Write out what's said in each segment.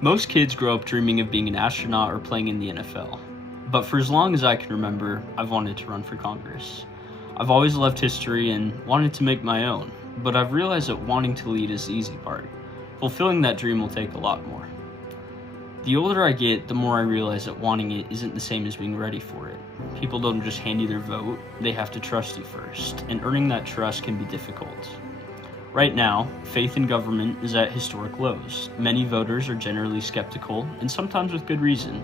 Most kids grow up dreaming of being an astronaut or playing in the NFL. But for as long as I can remember, I've wanted to run for Congress. I've always loved history and wanted to make my own, but I've realized that wanting to lead is the easy part. Fulfilling that dream will take a lot more. The older I get, the more I realize that wanting it isn't the same as being ready for it. People don't just hand you their vote, they have to trust you first, and earning that trust can be difficult. Right now, faith in government is at historic lows. Many voters are generally skeptical, and sometimes with good reason.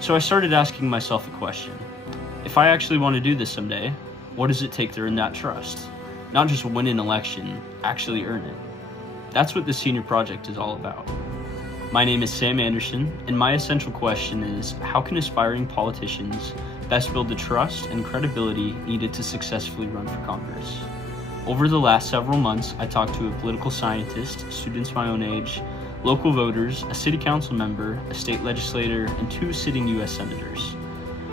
So I started asking myself a question. If I actually want to do this someday, what does it take to earn that trust? Not just win an election, actually earn it. That's what the Senior Project is all about. My name is Sam Anderson, and my essential question is, how can aspiring politicians best build the trust and credibility needed to successfully run for Congress? Over the last several months, I talked to a political scientist, students my own age, local voters, a city council member, a state legislator, and 2 sitting U.S. senators.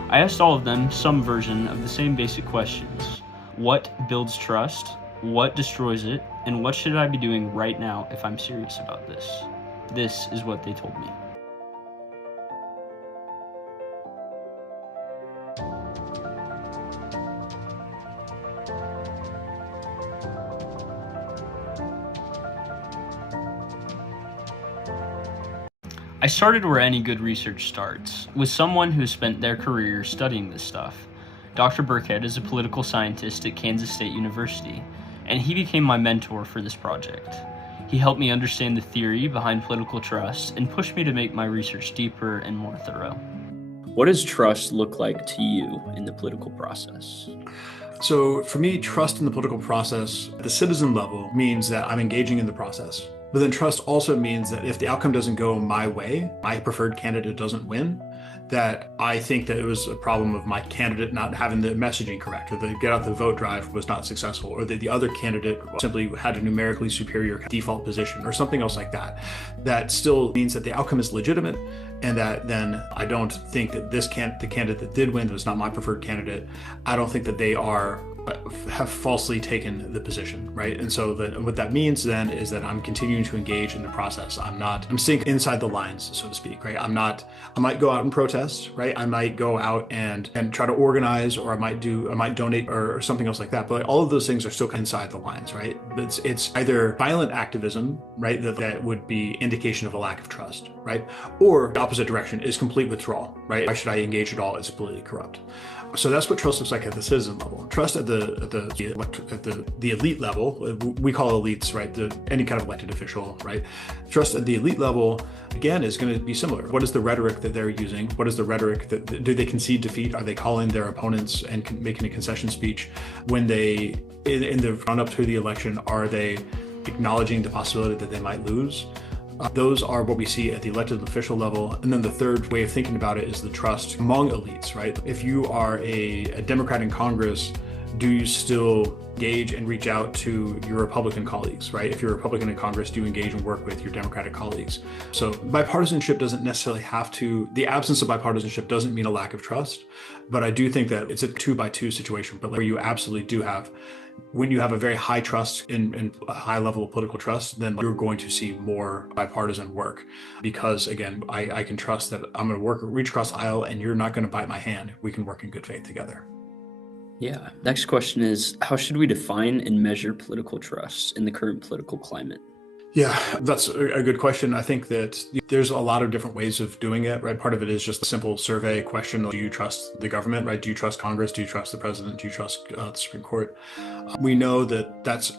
I asked all of them some version of the same basic questions. What builds trust? What destroys it? And what should I be doing right now if I'm serious about this? This is what they told me. I started where any good research starts, with someone who spent their career studying this stuff. Dr. Burkhead is a political scientist at Kansas State University, and he became my mentor for this project. He helped me understand the theory behind political trust and pushed me to make my research deeper and more thorough. What does trust look like to you in the political process? So for me, trust in the political process at the citizen level means that I'm engaging in the process. But then trust also means that if the outcome doesn't go my way, my preferred candidate doesn't win, that I think that it was a problem of my candidate not having the messaging correct, or the get out the vote drive was not successful, or that the other candidate simply had a numerically superior default position, or something else like that. That still means that the outcome is legitimate, and that then I don't think that the candidate that did win was not my preferred candidate. I don't think that they have falsely taken the position, right? And so what that means then is that I'm continuing to engage in the process. I'm staying inside the lines, so to speak, right? I might go out and protest, right? I might go out and try to organize, or I might donate or something else like that. But all of those things are still inside the lines, right? It's either violent activism, right? That would be indication of a lack of trust, right? Or the opposite direction is complete withdrawal, right? Why should I engage at all? It's politically corrupt. So that's what trust looks like at the citizen level. Trust at the elite level, we call elites, right? Any kind of elected official, right? Trust at the elite level, again, is going to be similar. What is the rhetoric that they're using? What is the rhetoric do they concede defeat? Are they calling their opponents and making a concession speech? When they, in the run up to the election, are they acknowledging the possibility that they might lose? Those are what we see at the elected official level. And then the third way of thinking about it is the trust among elites, right? If you are a Democrat in Congress, do you still engage and reach out to your Republican colleagues, right? If you're a Republican in Congress, do you engage and work with your Democratic colleagues? So bipartisanship doesn't necessarily the absence of bipartisanship doesn't mean a lack of trust, but I do think that it's a 2-by-2 situation, but where you absolutely do have, when you have a very high trust and a high level of political trust, then you're going to see more bipartisan work, because again, I can trust that I'm going to reach across the aisle and you're not going to bite my hand. We can work in good faith together. Yeah. Next question is, how should we define and measure political trust in the current political climate? Yeah, that's a good question. I think that there's a lot of different ways of doing it, right? Part of it is just a simple survey question. Do you trust the government, right? Do you trust Congress? Do you trust the president? Do you trust the Supreme Court? We know that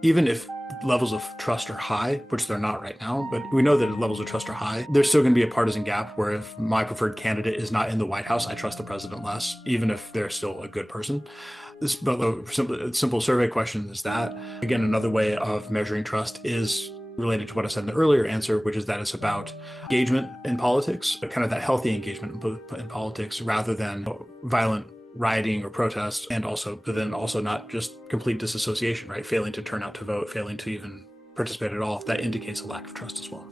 even if levels of trust are high, which they're not right now, but we know that levels of trust are high, there's still going to be a partisan gap where if my preferred candidate is not in the White House, I trust the president less, even if they're still a good person. But the simple survey question is that. Again, another way of measuring trust is related to what I said in the earlier answer, which is that it's about engagement in politics, kind of that healthy engagement in politics, rather than violent rioting or protest, but then also not just complete disassociation, right? Failing to turn out to vote, failing to even participate at all. That indicates a lack of trust as well.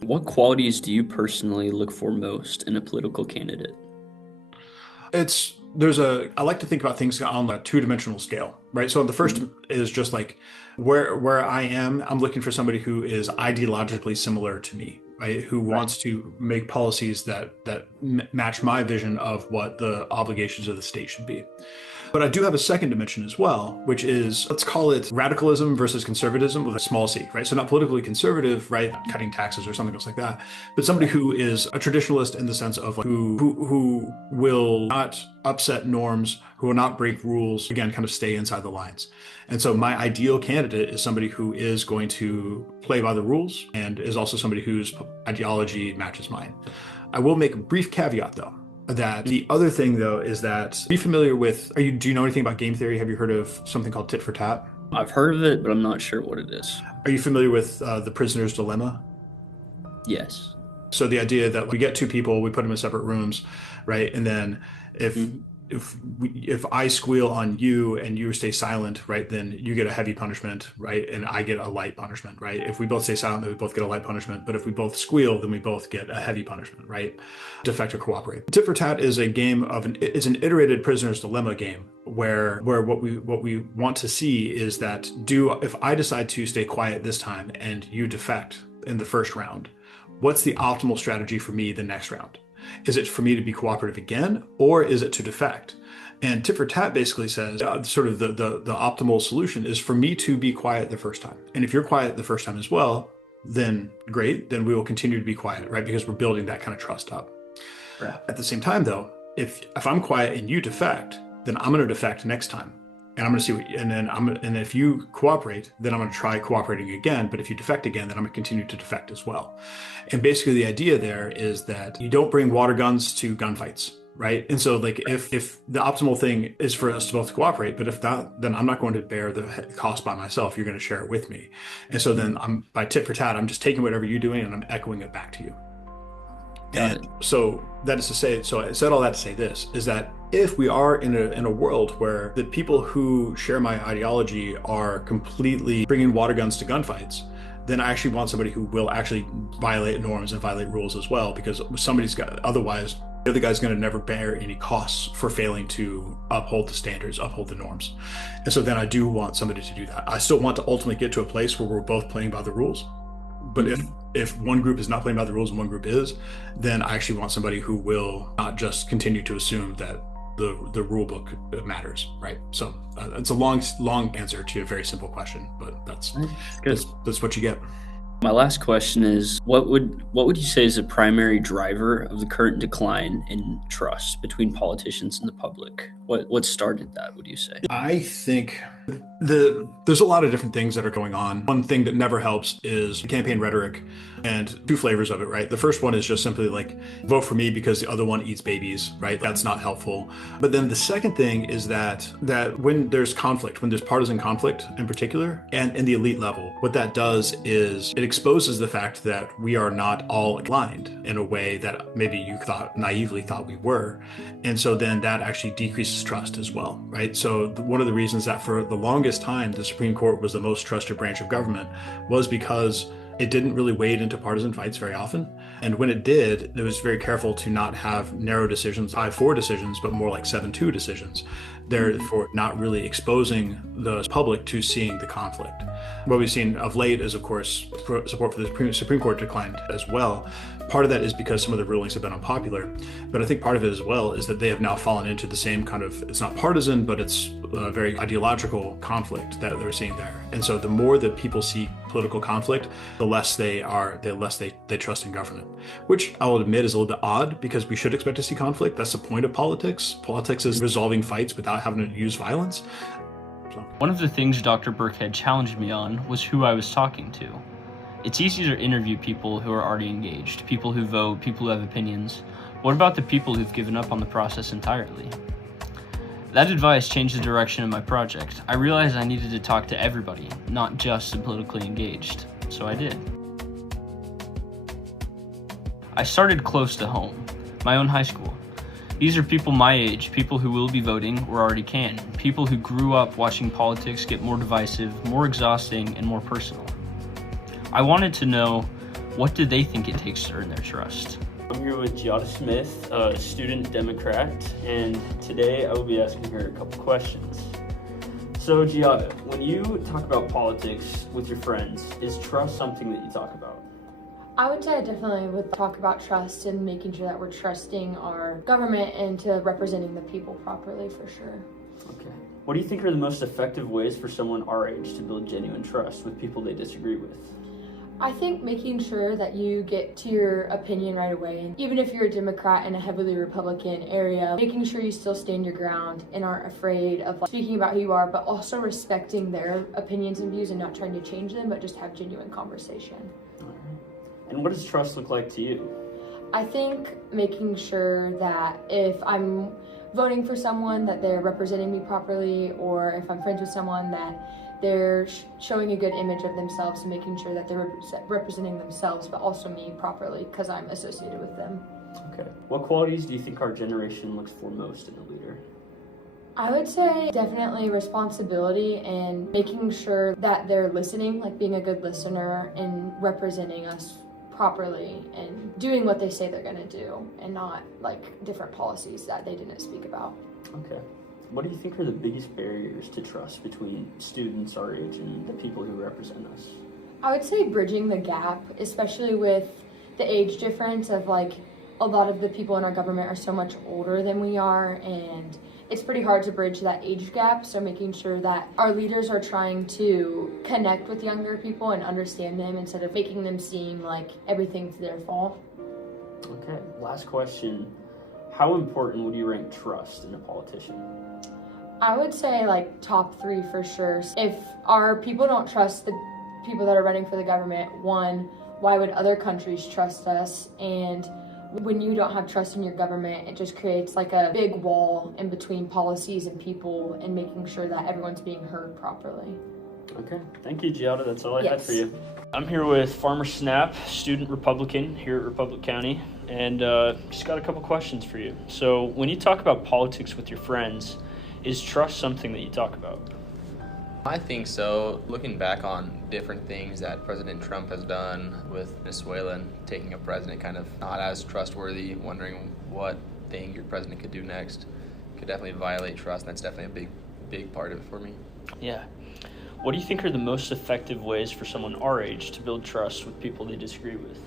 What qualities do you personally look for most in a political candidate? I like to think about things on a 2-dimensional scale, right? So the first is just like where I am, I'm looking for somebody who is ideologically similar to me, right? Who wants to make policies that match my vision of what the obligations of the state should be. But I do have a second dimension as well, which is, let's call it radicalism versus conservatism with a small c, right? So not politically conservative, right? Cutting taxes or something else like that, but somebody who is a traditionalist in the sense of like, who will not upset norms, who will not break rules, again, kind of stay inside the lines. And so my ideal candidate is somebody who is going to play by the rules and is also somebody whose ideology matches mine. I will make a brief caveat though. That the other thing though is that, are you familiar with, do you know anything about game theory? Have you heard of something called tit for tat? I've heard of it, but I'm not sure what it is. Are you familiar with the prisoner's dilemma? Yes. So the idea that we get two people, we put them in separate rooms, right? And then if I squeal on you and you stay silent, right, then you get a heavy punishment, right, and I get a light punishment, right? If we both stay silent, then we both get a light punishment. But if we both squeal, then we both get a heavy punishment, right? Defect or cooperate. Tit for tat is a game of it's an iterated prisoner's dilemma game where what we want to see is that if I decide to stay quiet this time and you defect in the first round, what's the optimal strategy for me the next round? Is it for me to be cooperative again, or is it to defect? And tit for tat basically says sort of the optimal solution is for me to be quiet the first time. And if you're quiet the first time as well, then great, then we will continue to be quiet, right? Because we're building that kind of trust up. Right. At the same time though, if I'm quiet and you defect, then I'm going to defect next time. And I'm going to see and if you cooperate, then I'm going to try cooperating again. But if you defect again, then I'm going to continue to defect as well. And basically the idea there is that you don't bring water guns to gunfights, right? And so like if the optimal thing is for us to both cooperate, but if not, then I'm not going to bear the cost by myself. You're going to share it with me. And so then by tit for tat, I'm just taking whatever you're doing and I'm echoing it back to you. And so that is to say, so I said all that to say this, is that if we are in a world where the people who share my ideology are completely bringing water guns to gunfights, then I actually want somebody who will actually violate norms and violate rules as well, because otherwise the other guy's going to never bear any costs for failing to uphold the standards, uphold the norms. And so then I do want somebody to do that. I still want to ultimately get to a place where we're both playing by the rules. But if one group is not playing by the rules and one group is, then I actually want somebody who will not just continue to assume that the rule book matters, right? So it's a long answer to a very simple question, but that's what you get. My last question is, what would you say is the primary driver of the current decline in trust between politicians and the public? What started that, would you say? I think there's a lot of different things that are going on. One thing that never helps is campaign rhetoric, and two flavors of it, right? The first one is just simply like, vote for me because the other one eats babies, right? That's not helpful. But then the second thing is that when there's conflict, when there's partisan conflict in particular, and in the elite level, what that does is it exposes the fact that we are not all aligned in a way that maybe you naively thought we were. And so then that actually decreases trust as well, right? So one of the reasons that for the longest time, the Supreme Court was the most trusted branch of government was because it didn't really wade into partisan fights very often. And when it did, it was very careful to not have narrow decisions, 5-4 decisions, but more like 7-2 decisions. Therefore, not really exposing the public to seeing the conflict. What we've seen of late is, of course, support for the Supreme Court declined as well. Part of that is because some of the rulings have been unpopular, but I think part of it as well is that they have now fallen into the same kind of, it's not partisan, but it's a very ideological conflict that they're seeing there. And so the more that people see political conflict, the less they trust in government, which I will admit is a little bit odd because we should expect to see conflict. That's the point of politics. Politics is resolving fights without having to use violence. One of the things Dr. Burkhead challenged me on was who I was talking to. It's easy to interview people who are already engaged, people who vote, people who have opinions. What about the people who've given up on the process entirely? That advice changed the direction of my project. I realized I needed to talk to everybody, not just the politically engaged. So I did. I started close to home, my own high school. These are people my age, people who will be voting or already can, people who grew up watching politics get more divisive, more exhausting, and more personal. I wanted to know, what do they think it takes to earn their trust? I'm here with Giada Smith, a student Democrat, and today I will be asking her a couple questions. So Giada, when you talk about politics with your friends, is trust something that you talk about? I would say I definitely would talk about trust and making sure that we're trusting our government and to representing the people properly for sure. Okay. What do you think are the most effective ways for someone our age to build genuine trust with people they disagree with? I think making sure that you get to your opinion right away, even if you're a Democrat in a heavily Republican area, making sure you still stand your ground and aren't afraid of speaking about who you are, but also respecting their opinions and views and not trying to change them, but just have genuine conversation. All right. And what does trust look like to you? I think making sure that if I'm voting for someone that they're representing me properly, or if I'm friends with someone that they're showing a good image of themselves and making sure that they're representing themselves but also me properly because I'm associated with them. Okay. What qualities do you think our generation looks for most in a leader? I would say definitely responsibility and making sure that they're listening, like being a good listener and representing us properly and doing what they say they're going to do and not like different policies that they didn't speak about. Okay. What do you think are the biggest barriers to trust between students our age and the people who represent us? I would say bridging the gap, especially with the age difference of like a lot of the people in our government are so much older than we are, and it's pretty hard to bridge that age gap. So making sure that our leaders are trying to connect with younger people and understand them instead of making them seem like everything's their fault. Okay, last question. How important would you rank trust in a politician? I would say like top 3 for sure. If our people don't trust the people that are running for the government, one, why would other countries trust us? And when you don't have trust in your government, it just creates like a big wall in between policies and people and making sure that everyone's being heard properly. Okay, thank you, Giada. That's all I had Yes. for you. I'm here with Farmer Snap, student Republican here at Republic County, and just got a couple questions for you. So when you talk about politics with your friends, is trust something that you talk about? I think so. Looking back on different things that President Trump has done with Venezuela and taking a president kind of not as trustworthy, wondering what thing your president could do next, could definitely violate trust, and that's definitely a big part of it for me. Yeah. What do you think are the most effective ways for someone our age to build trust with people they disagree with?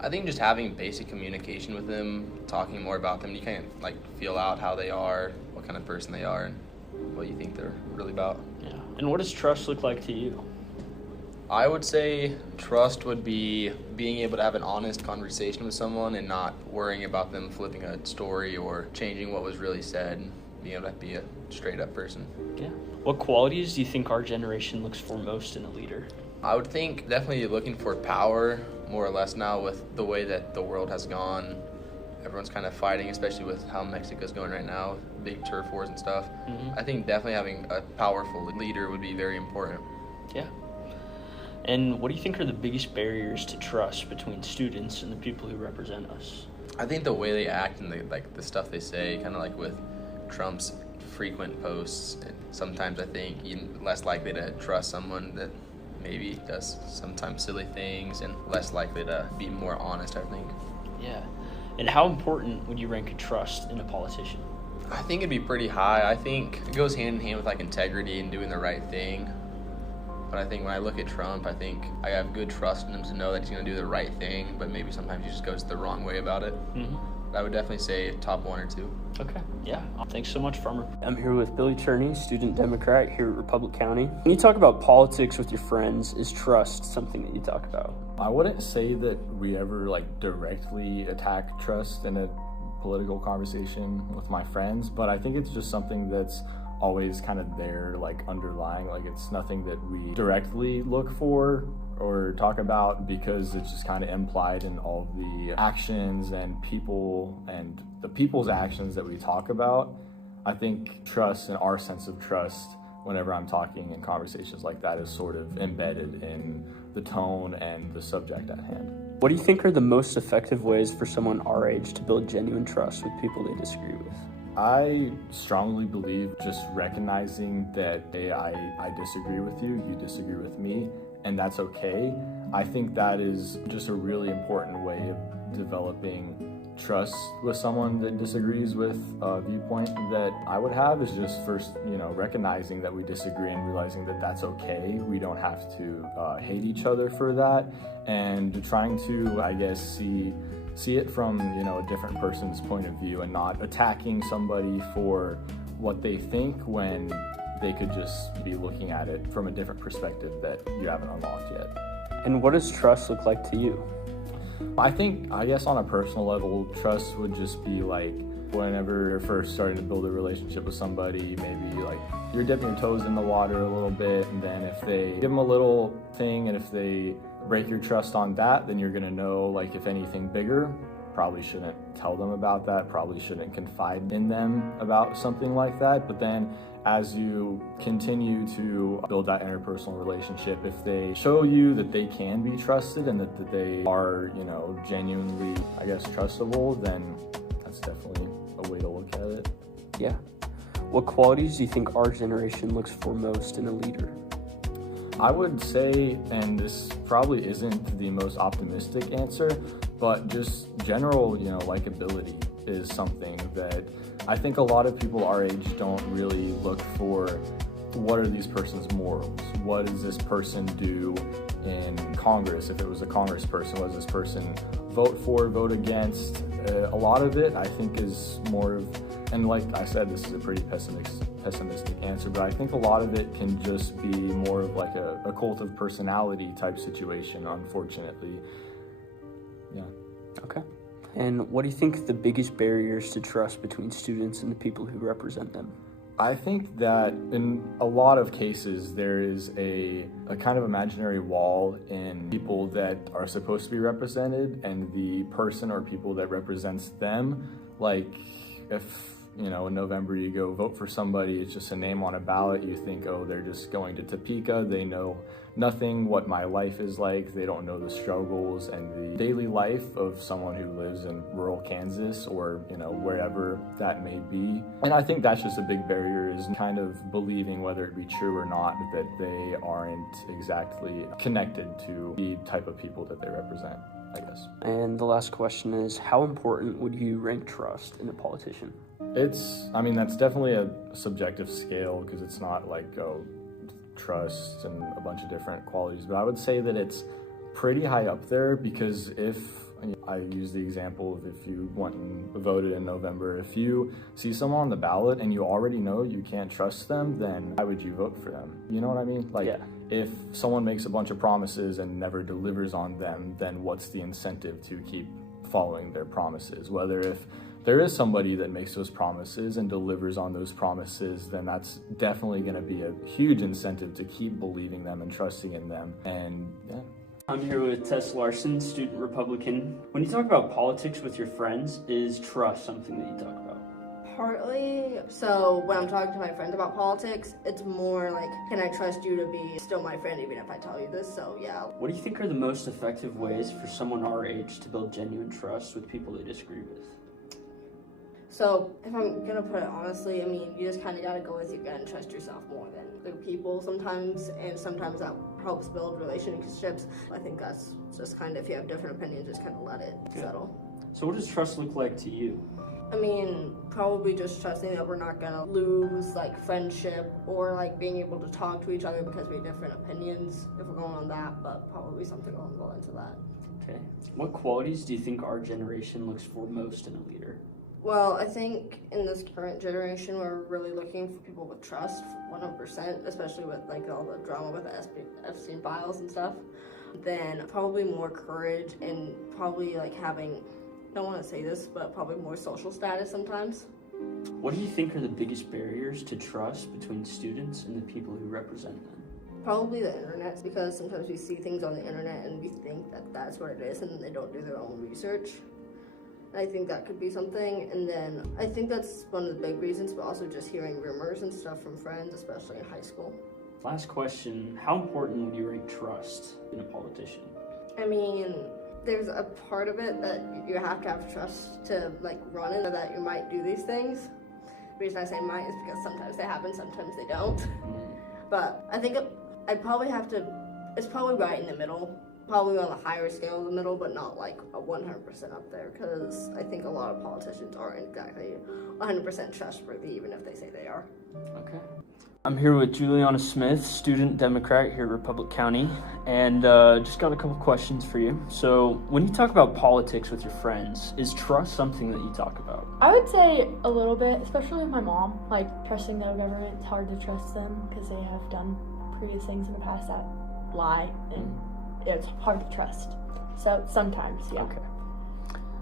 I think just having basic communication with them, talking more about them, you can like feel out how they are, what kind of person they are, and what you think they're really about. Yeah. And what does trust look like to you? I would say trust would be being able to have an honest conversation with someone and not worrying about them flipping a story or changing what was really said, and being able to be a straight up person. Yeah. What qualities do you think our generation looks for most in a leader? I would think definitely looking for power more or less now with the way that the world has gone. Everyone's kind of fighting, especially with how Mexico's going right now, big turf wars and stuff. I think definitely having a powerful leader would be very important. Yeah. And what do you think are the biggest barriers to trust between students and the people who represent us? I think the way they act and the stuff they say, kind of like with Trump's frequent posts, and sometimes I think you're less likely to trust someone that maybe does sometimes silly things and less likely to be more honest, I think. Yeah. And how important would you rank trust in a politician? I think it'd be pretty high. I think it goes hand in hand with like integrity and doing the right thing. But I think when I look at Trump, I think I have good trust in him to know that he's going to do the right thing, but maybe sometimes he just goes the wrong way about it. But I would definitely say top 1 or 2. Okay. Yeah. Thanks so much, Farmer. I'm here with Billy Cherney, student Democrat here at Republic County. When you talk about politics with your friends, is trust something that you talk about? I wouldn't say that we ever directly attack trust in a political conversation with my friends, but I think it's just something that's always kind of there, underlying. It's nothing that we directly look for or talk about because it's just kind of implied in all of the actions and people and the people's actions that we talk about. I think trust and our sense of trust whenever I'm talking in conversations like that is sort of embedded in the tone and the subject at hand. What do you think are the most effective ways for someone our age to build genuine trust with people they disagree with? I strongly believe just recognizing that, hey, I disagree with you, you disagree with me, and that's okay. I think that is just a really important way of developing trust with someone that disagrees with a viewpoint that I would have is just first, recognizing that we disagree and realizing that that's okay. We don't have to hate each other for that, and trying to, I guess, see it from, a different person's point of view and not attacking somebody for what they think when they could just be looking at it from a different perspective that you haven't unlocked yet. And what does trust look like to you? I guess on a personal level, trust would just be like whenever you're first starting to build a relationship with somebody, maybe like you're dipping your toes in the water a little bit, and then if they give them a little thing and if they break your trust on that, then you're gonna know, like, if anything bigger, probably shouldn't tell them about that, probably shouldn't confide in them about something like that. But then as you continue to build that interpersonal relationship, if they show you that they can be trusted and that they are, genuinely, I guess, trustable, then that's definitely a way to look at it. Yeah. What qualities do you think our generation looks for most in a leader? I would say, and this probably isn't the most optimistic answer, but just general, likability is something that I think a lot of people our age don't really look for. What are these person's morals? What does this person do in Congress? If it was a congressperson, what does this person vote for, vote against? A lot of it, I think, is more of, and like I said, this is a pretty pessimistic answer, but I think a lot of it can just be more of like a cult of personality type situation, unfortunately. Yeah. Okay. And what do you think the biggest barriers to trust between students and the people who represent them? I think that in a lot of cases, there is a kind of imaginary wall in people that are supposed to be represented and the person or people that represents them. Like, if in November you go vote for somebody, it's just a name on a ballot, you think, oh, they're just going to Topeka, they know nothing what my life is like, they don't know the struggles and the daily life of someone who lives in rural Kansas or wherever that may be. And I think that's just a big barrier, is kind of believing, whether it be true or not, that they aren't exactly connected to the type of people that they represent, I guess. And the last question is, how important would you rank trust in a politician? That's definitely a subjective scale, because it's not like, trust and a bunch of different qualities, but I would say that it's pretty high up there, because if I use the example of if you went and voted in November, if you see someone on the ballot and you already know you can't trust them, then why would you vote for them? You know what I mean? Like, yeah. If someone makes a bunch of promises and never delivers on them, then what's the incentive to keep following their promises? Whether if there is somebody that makes those promises and delivers on those promises, then that's definitely going to be a huge incentive to keep believing them and trusting in them. And yeah. I'm here with Tess Larson, student Republican. When you talk about politics with your friends, is trust something that you talk about? Partly. So when I'm talking to my friends about politics, it's more like, can I trust you to be still my friend even if I tell you this? So yeah. What do you think are the most effective ways for someone our age to build genuine trust with people they disagree with? So if I'm gonna put it honestly, you just kind of gotta go with your gut and trust yourself more than the people sometimes, and sometimes that helps build relationships. I think that's just kind of, if you have different opinions, just kind of let it settle. So what does trust look like to you? Probably just trusting that we're not gonna lose like friendship or like being able to talk to each other because we have different opinions, if we're going on that, but probably something along the lines of that. Okay. What qualities do you think our generation looks for most in a leader? Well, I think in this current generation, we're really looking for people with trust, 100%, especially with like all the drama with the Epstein files and stuff. Then probably more courage and probably like having, I don't want to say this, but probably more social status sometimes. What do you think are the biggest barriers to trust between students and the people who represent them? Probably the internet, because sometimes we see things on the internet and we think that that's what it is, and then they don't do their own research. I think that could be something, and then I think that's one of the big reasons, but also just hearing rumors and stuff from friends, especially in high school. Last question, how important would you rank trust in a politician? There's a part of it that you have to have trust to like run into, that you might do these things. The reason I say might is because sometimes they happen, sometimes they don't. But I think it's probably right in the middle. probably on the higher scale of the middle, but not like a 100% up there, because I think a lot of politicians aren't exactly 100% trustworthy, even if they say they are. Okay. I'm here with Juliana Smith, student Democrat here at Republic County, and just got a couple questions for you. So, when you talk about politics with your friends, is trust something that you talk about? I would say a little bit, especially with my mom. Like, trusting the government, it's hard to trust them because they have done previous things in the past that lie, and it's hard to trust. So, sometimes, yeah. Okay.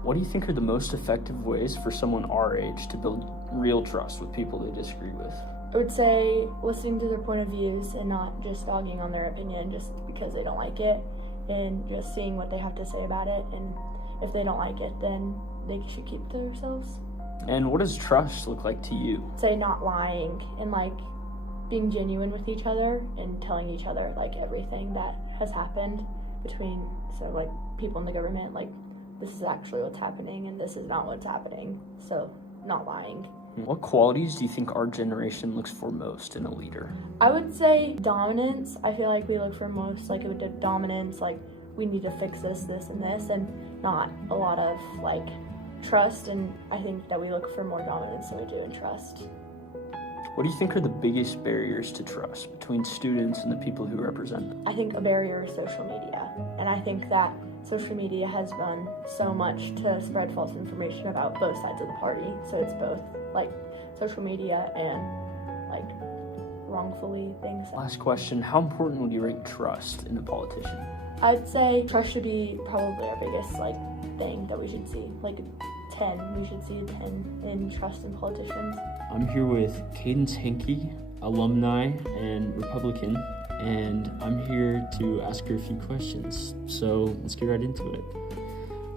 What do you think are the most effective ways for someone our age to build real trust with people they disagree with? I would say listening to their point of views and not just dogging on their opinion just because they don't like it, and just seeing what they have to say about it, and if they don't like it, then they should keep it to themselves. And what does trust look like to you? Say not lying and like being genuine with each other and telling each other like everything that has happened between like people in the government, like this is actually what's happening and this is not what's happening. So not lying. What qualities do you think our generation looks for most in a leader? I would say dominance. I feel like we look for most like dominance, like we need to fix this, and this, and not a lot of like trust. And I think that we look for more dominance than we do in trust. What do you think are the biggest barriers to trust between students and the people who represent them? I think a barrier is social media, and I think that social media has done so much to spread false information about both sides of the party. So it's both like social media and like wrongfully things. Last question, how important would you rate trust in a politician? I'd say trust should be probably our biggest like thing that we should see. Like 10, we should see a 10 in trust in politicians. I'm here with Cadence Henke, alumni and Republican, and I'm here to ask her a few questions. So let's get right into it.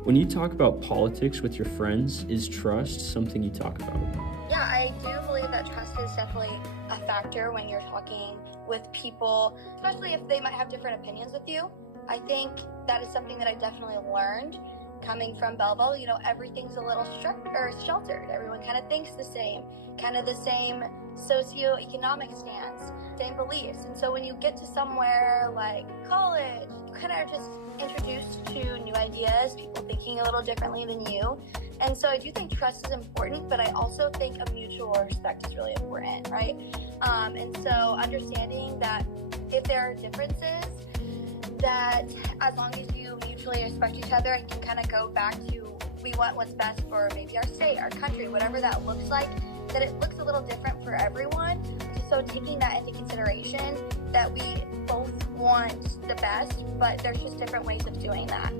When you talk about politics with your friends, is trust something you talk about? Yeah, I do believe that trust is definitely a factor when you're talking with people, especially if they might have different opinions with you. I think that is something that I definitely learned coming from Belleville. You know, everything's a little sheltered. Everyone kind of thinks the same, kind of the same socioeconomic stance, same beliefs. And so when you get to somewhere like college, you kind of are just introduced to new ideas, people thinking a little differently than you. And so I do think trust is important, but I also think a mutual respect is really important, right? And so understanding that if there are differences, that as long as you mutually respect each other and can kind of go back to we want what's best for maybe our state, our country, whatever that looks like, that it looks a little different for everyone. So taking that into consideration, that we both want the best, but there's just different ways of doing that.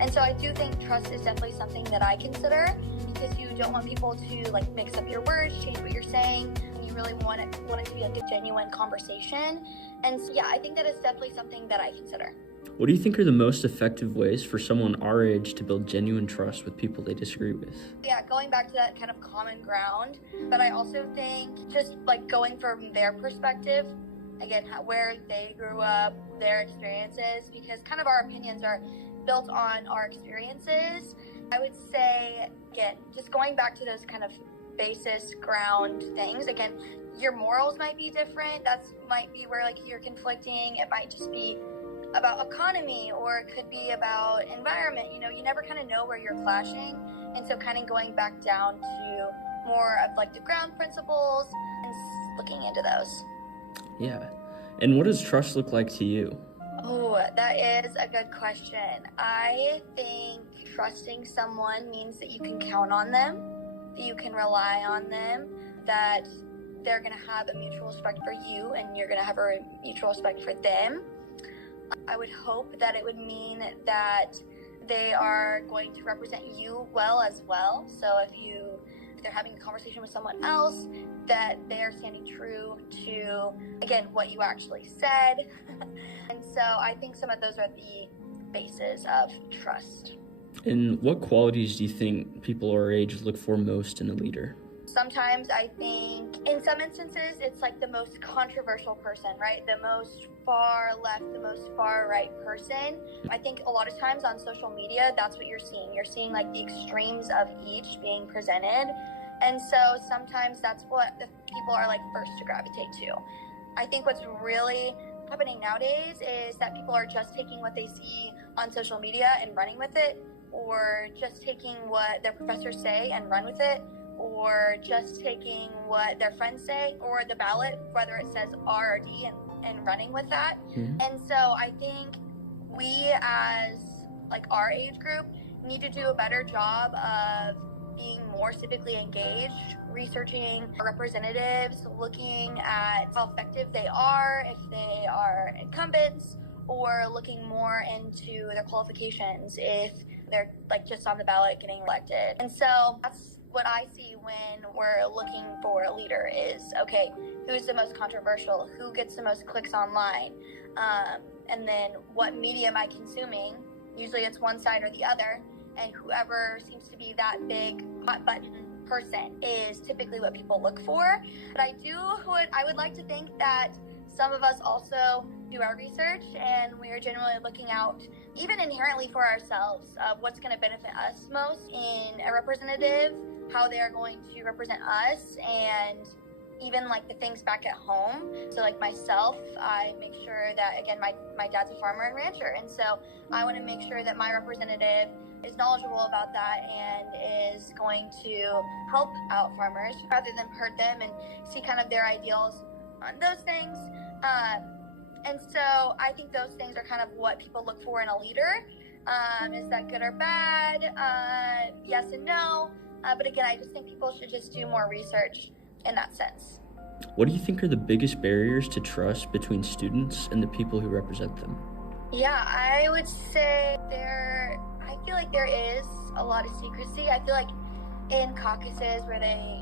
And so I do think trust is definitely something that I consider, because you don't want people to like mix up your words, change what you're saying. You really want it to be like a genuine conversation. And so, yeah, I think that is definitely something that I consider. What do you think are the most effective ways for someone our age to build genuine trust with people they disagree with? Yeah, going back to that kind of common ground, but I also think just like going from their perspective, again, where they grew up, their experiences, because kind of our opinions are built on our experiences. I would say, again, just going back to those kind of basis ground things. Again, your morals might be different. That might be where like you're conflicting. It might just be about economy, or it could be about environment. You know, you never kind of know where you're clashing. And so kind of going back down to more of like the ground principles and looking into those. Yeah. And what does trust look like to you? Oh, that is a good question. I think trusting someone means that you can count on them, that you can rely on them, that they're going to have a mutual respect for you and you're going to have a mutual respect for them. I would hope that it would mean that they are going to represent you well as well. So if they're having a conversation with someone else, that they are standing true to, again, what you actually said. And so I think some of those are the bases of trust. And what qualities do you think people our age look for most in a leader? Sometimes I think in some instances it's like the most controversial person, right? The most far left, the most far right person. I think a lot of times on social media, that's what you're seeing. You're seeing like the extremes of each being presented. And so sometimes that's what the people are like first to gravitate to. I think what's really happening nowadays is that people are just taking what they see on social media and running with it, or just taking what their professors say and run with it, or just taking what their friends say, or the ballot, whether it says R or D, and running with that. And so I think we as like our age group need to do a better job of being more civically engaged, researching representatives, looking at how effective they are, if they are incumbents, or looking more into their qualifications if they're like just on the ballot getting elected. And so that's what I see when we're looking for a leader is, okay, who's the most controversial, who gets the most clicks online, and then what media am I consuming? Usually it's one side or the other, and whoever seems to be that big hot button person is typically what people look for. But I would like to think that some of us also do our research, and we are generally looking out even inherently for ourselves of what's going to benefit us most in a representative, how they are going to represent us, and even like the things back at home. So like myself, I make sure that, again, my dad's a farmer and rancher, and so I want to make sure that my representative is knowledgeable about that and is going to help out farmers rather than hurt them, and see kind of their ideals on those things. And so I think those things are kind of what people look for in a leader. Is that good or bad? Yes and no. But again, I just think people should just do more research in that sense. What do you think are the biggest barriers to trust between students and the people who represent them? Yeah, I would say I feel like there is a lot of secrecy. I feel like in caucuses where they,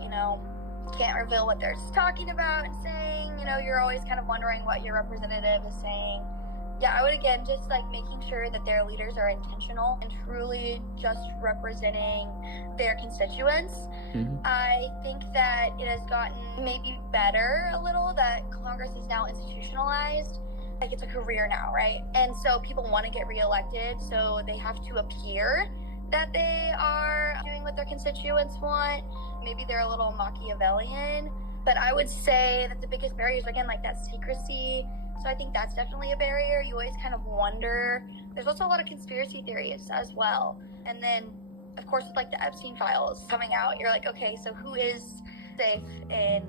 can't reveal what they're talking about and saying, you're always kind of wondering what your representative is saying. Yeah, I would again just like making sure that their leaders are intentional and truly just representing their constituents. I think that it has gotten maybe better a little that Congress is now institutionalized. Like it's a career now, right? And so people want to get reelected, so they have to appear that they are doing what their constituents want. Maybe they're a little Machiavellian, but I would say that the biggest barrier is, again, like that secrecy. So I think that's definitely a barrier. You always kind of wonder. There's also a lot of conspiracy theories as well. And then, of course, with like the Epstein files coming out, you're like, okay, so who is safe and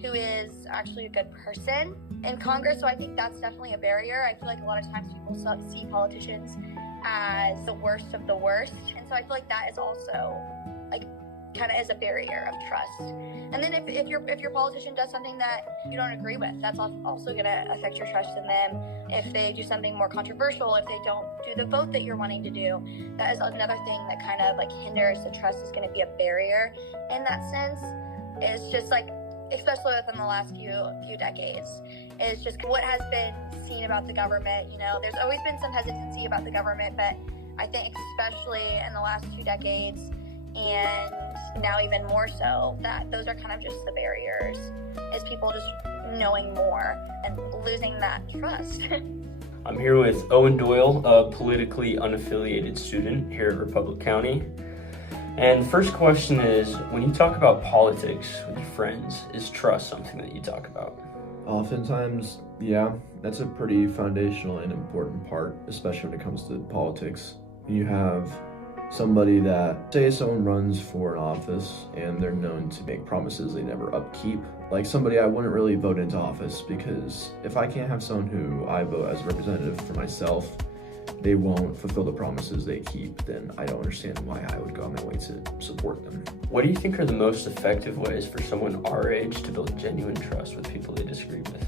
who is actually a good person in Congress? So I think that's definitely a barrier. I feel like a lot of times people see politicians as the worst of the worst. And so I feel like that is also like kind of is a barrier of trust. And then if your politician does something that you don't agree with, that's also going to affect your trust in them. If they do something more controversial, if they don't do the vote that you're wanting to do, that is another thing that kind of like hinders the trust, is going to be a barrier in that sense. It's just like, especially within the last few decades, is just what has been seen about the government. There's always been some hesitancy about the government, but I think especially in the last 2 decades, and now even more so, that those are kind of just the barriers, is people just knowing more and losing that trust. I'm here with Owen Doyle, a politically unaffiliated student here at Republic County. And first question is, when you talk about politics with your friends, is trust something that you talk about? Oftentimes, yeah, that's a pretty foundational and important part, especially when it comes to politics. You have somebody that, say someone runs for an office and they're known to make promises they never upkeep. Like somebody I wouldn't really vote into office, because if I can't have someone who I vote as a representative for myself, they won't fulfill the promises they keep, then I don't understand why I would go on my way to support them. What do you think are the most effective ways for someone our age to build genuine trust with people they disagree with?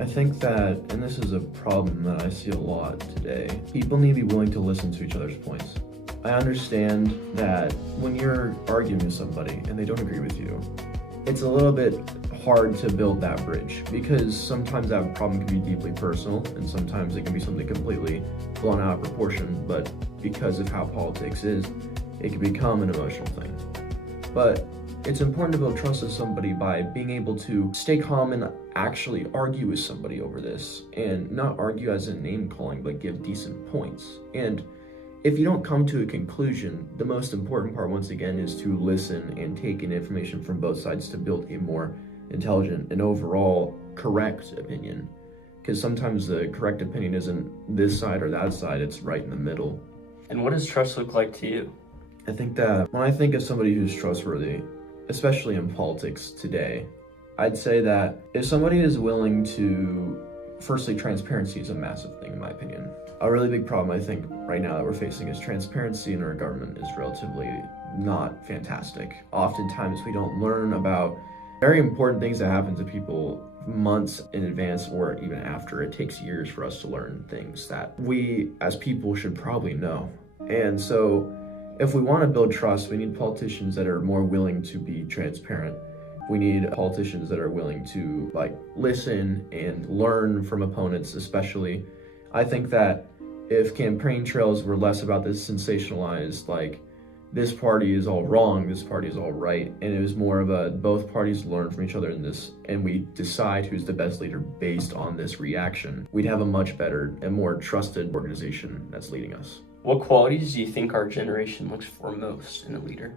I think that, and this is a problem that I see a lot today, people need to be willing to listen to each other's points. I understand that when you're arguing with somebody and they don't agree with you, it's a little bit hard to build that bridge, because sometimes that problem can be deeply personal and sometimes it can be something completely blown out of proportion, but because of how politics is, it can become an emotional thing. But it's important to build trust with somebody by being able to stay calm and actually argue with somebody over this, and not argue as in name calling, but give decent points. And if you don't come to a conclusion, the most important part, once again, is to listen and take in information from both sides to build a more intelligent and overall correct opinion. because sometimes the correct opinion isn't this side or that side, it's right in the middle. And what does trust look like to you? I think that when I think of somebody who's trustworthy, especially in politics today, I'd say that if somebody is willing to, firstly, transparency is a massive thing in my opinion. A really big problem I think right now that we're facing is transparency in our government is relatively not fantastic. Oftentimes we don't learn about very important things that happen to people months in advance or even after. It takes years for us to learn things that we as people should probably know. And so if we want to build trust, we need politicians that are more willing to be transparent. We need politicians that are willing to listen and learn from opponents, especially. I think that if campaign trails were less about this sensationalized, this party is all wrong, this party is all right, and it was more of a both parties learn from each other in this, and we decide who's the best leader based on this reaction, we'd have a much better and more trusted organization that's leading us. What qualities do you think our generation looks for most in a leader?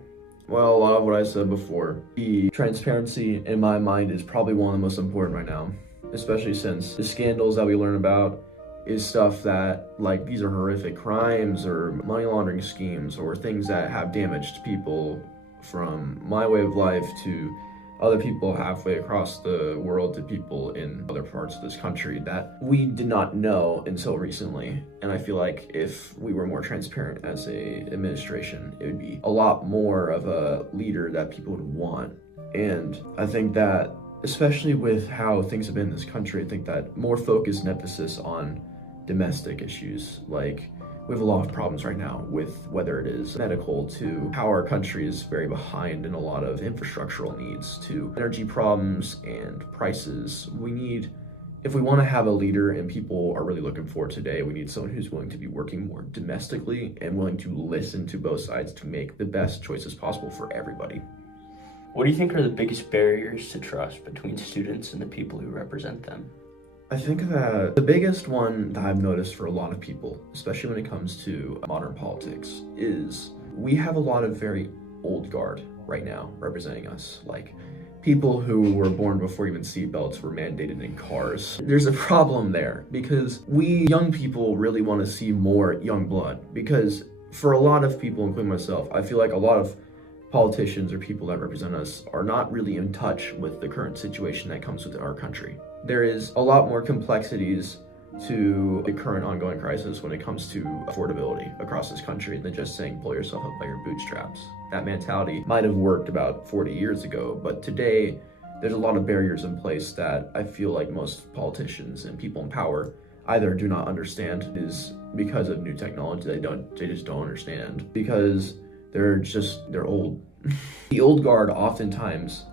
Well, a lot of what I said before. The transparency, in my mind, is probably one of the most important right now, especially since the scandals that we learn about is stuff that, these are horrific crimes or money laundering schemes or things that have damaged people from my way of life to other people halfway across the world to people in other parts of this country that we did not know until recently. And I feel like if we were more transparent as a administration, it would be a lot more of a leader that people would want. And I think that, especially with how things have been in this country, I think that more focus and emphasis on domestic issues, we have a lot of problems right now with whether it is medical to how our country is very behind in a lot of infrastructural needs to energy problems and prices. If we want to have a leader and people are really looking for today, we need someone who's willing to be working more domestically and willing to listen to both sides to make the best choices possible for everybody. What do you think are the biggest barriers to trust between students and the people who represent them? I think that the biggest one that I've noticed for a lot of people, especially when it comes to modern politics, is we have a lot of very old guard right now representing us. People who were born before even seatbelts were mandated in cars. There's a problem there because we young people really want to see more young blood, because for a lot of people, including myself, I feel like a lot of politicians or people that represent us are not really in touch with the current situation that comes with our country. There is a lot more complexities to the current ongoing crisis when it comes to affordability across this country than just saying pull yourself up by your bootstraps. That mentality might have worked about 40 years ago, but today there's a lot of barriers in place that I feel like most politicians and people in power either do not understand is because of new technology. They just don't understand because they're old. The old guard oftentimes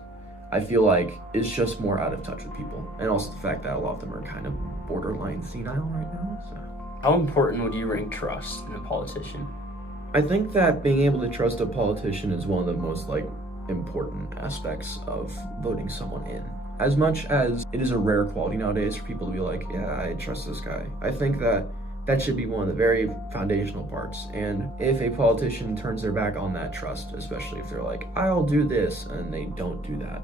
I feel like is just more out of touch with people, and also the fact that a lot of them are kind of borderline senile right now. So, how important would you rank trust in a politician? I think that being able to trust a politician is one of the most important aspects of voting someone in. As much as it is a rare quality nowadays for people to be like, yeah, I trust this guy, I think that should be one of the very foundational parts. And if a politician turns their back on that trust, especially if they're like, I'll do this, and they don't do that,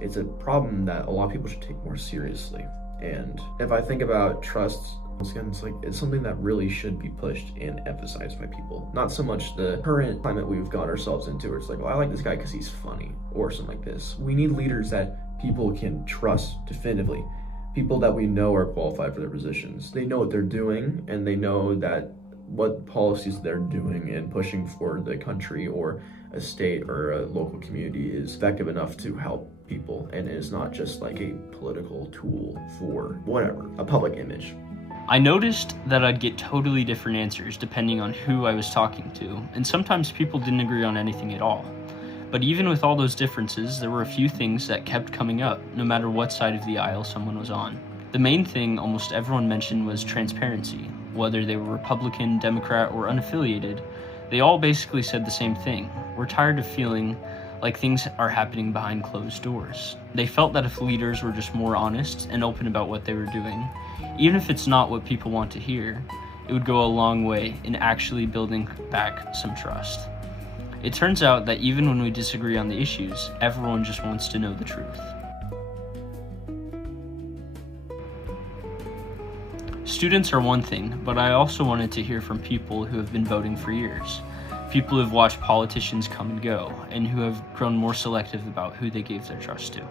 it's a problem that a lot of people should take more seriously. And if I think about trust, once again, it's something that really should be pushed and emphasized by people. Not so much the current climate we've got ourselves into, where it's well, I like this guy because he's funny, or something like this. We need leaders that people can trust definitively. People that we know are qualified for their positions. They know what they're doing, and they know that what policies they're doing and pushing for the country or a state or a local community is effective enough to help people, and is not just a political tool for whatever, a public image. I noticed that I'd get totally different answers depending on who I was talking to, and sometimes people didn't agree on anything at all. But even with all those differences, there were a few things that kept coming up, no matter what side of the aisle someone was on. The main thing almost everyone mentioned was transparency. Whether they were Republican, Democrat, or unaffiliated, they all basically said the same thing. We're tired of feeling like things are happening behind closed doors. They felt that if leaders were just more honest and open about what they were doing, even if it's not what people want to hear, it would go a long way in actually building back some trust. It turns out that even when we disagree on the issues, everyone just wants to know the truth. Students are one thing, but I also wanted to hear from people who have been voting for years. People who have watched politicians come and go, and who have grown more selective about who they gave their trust to.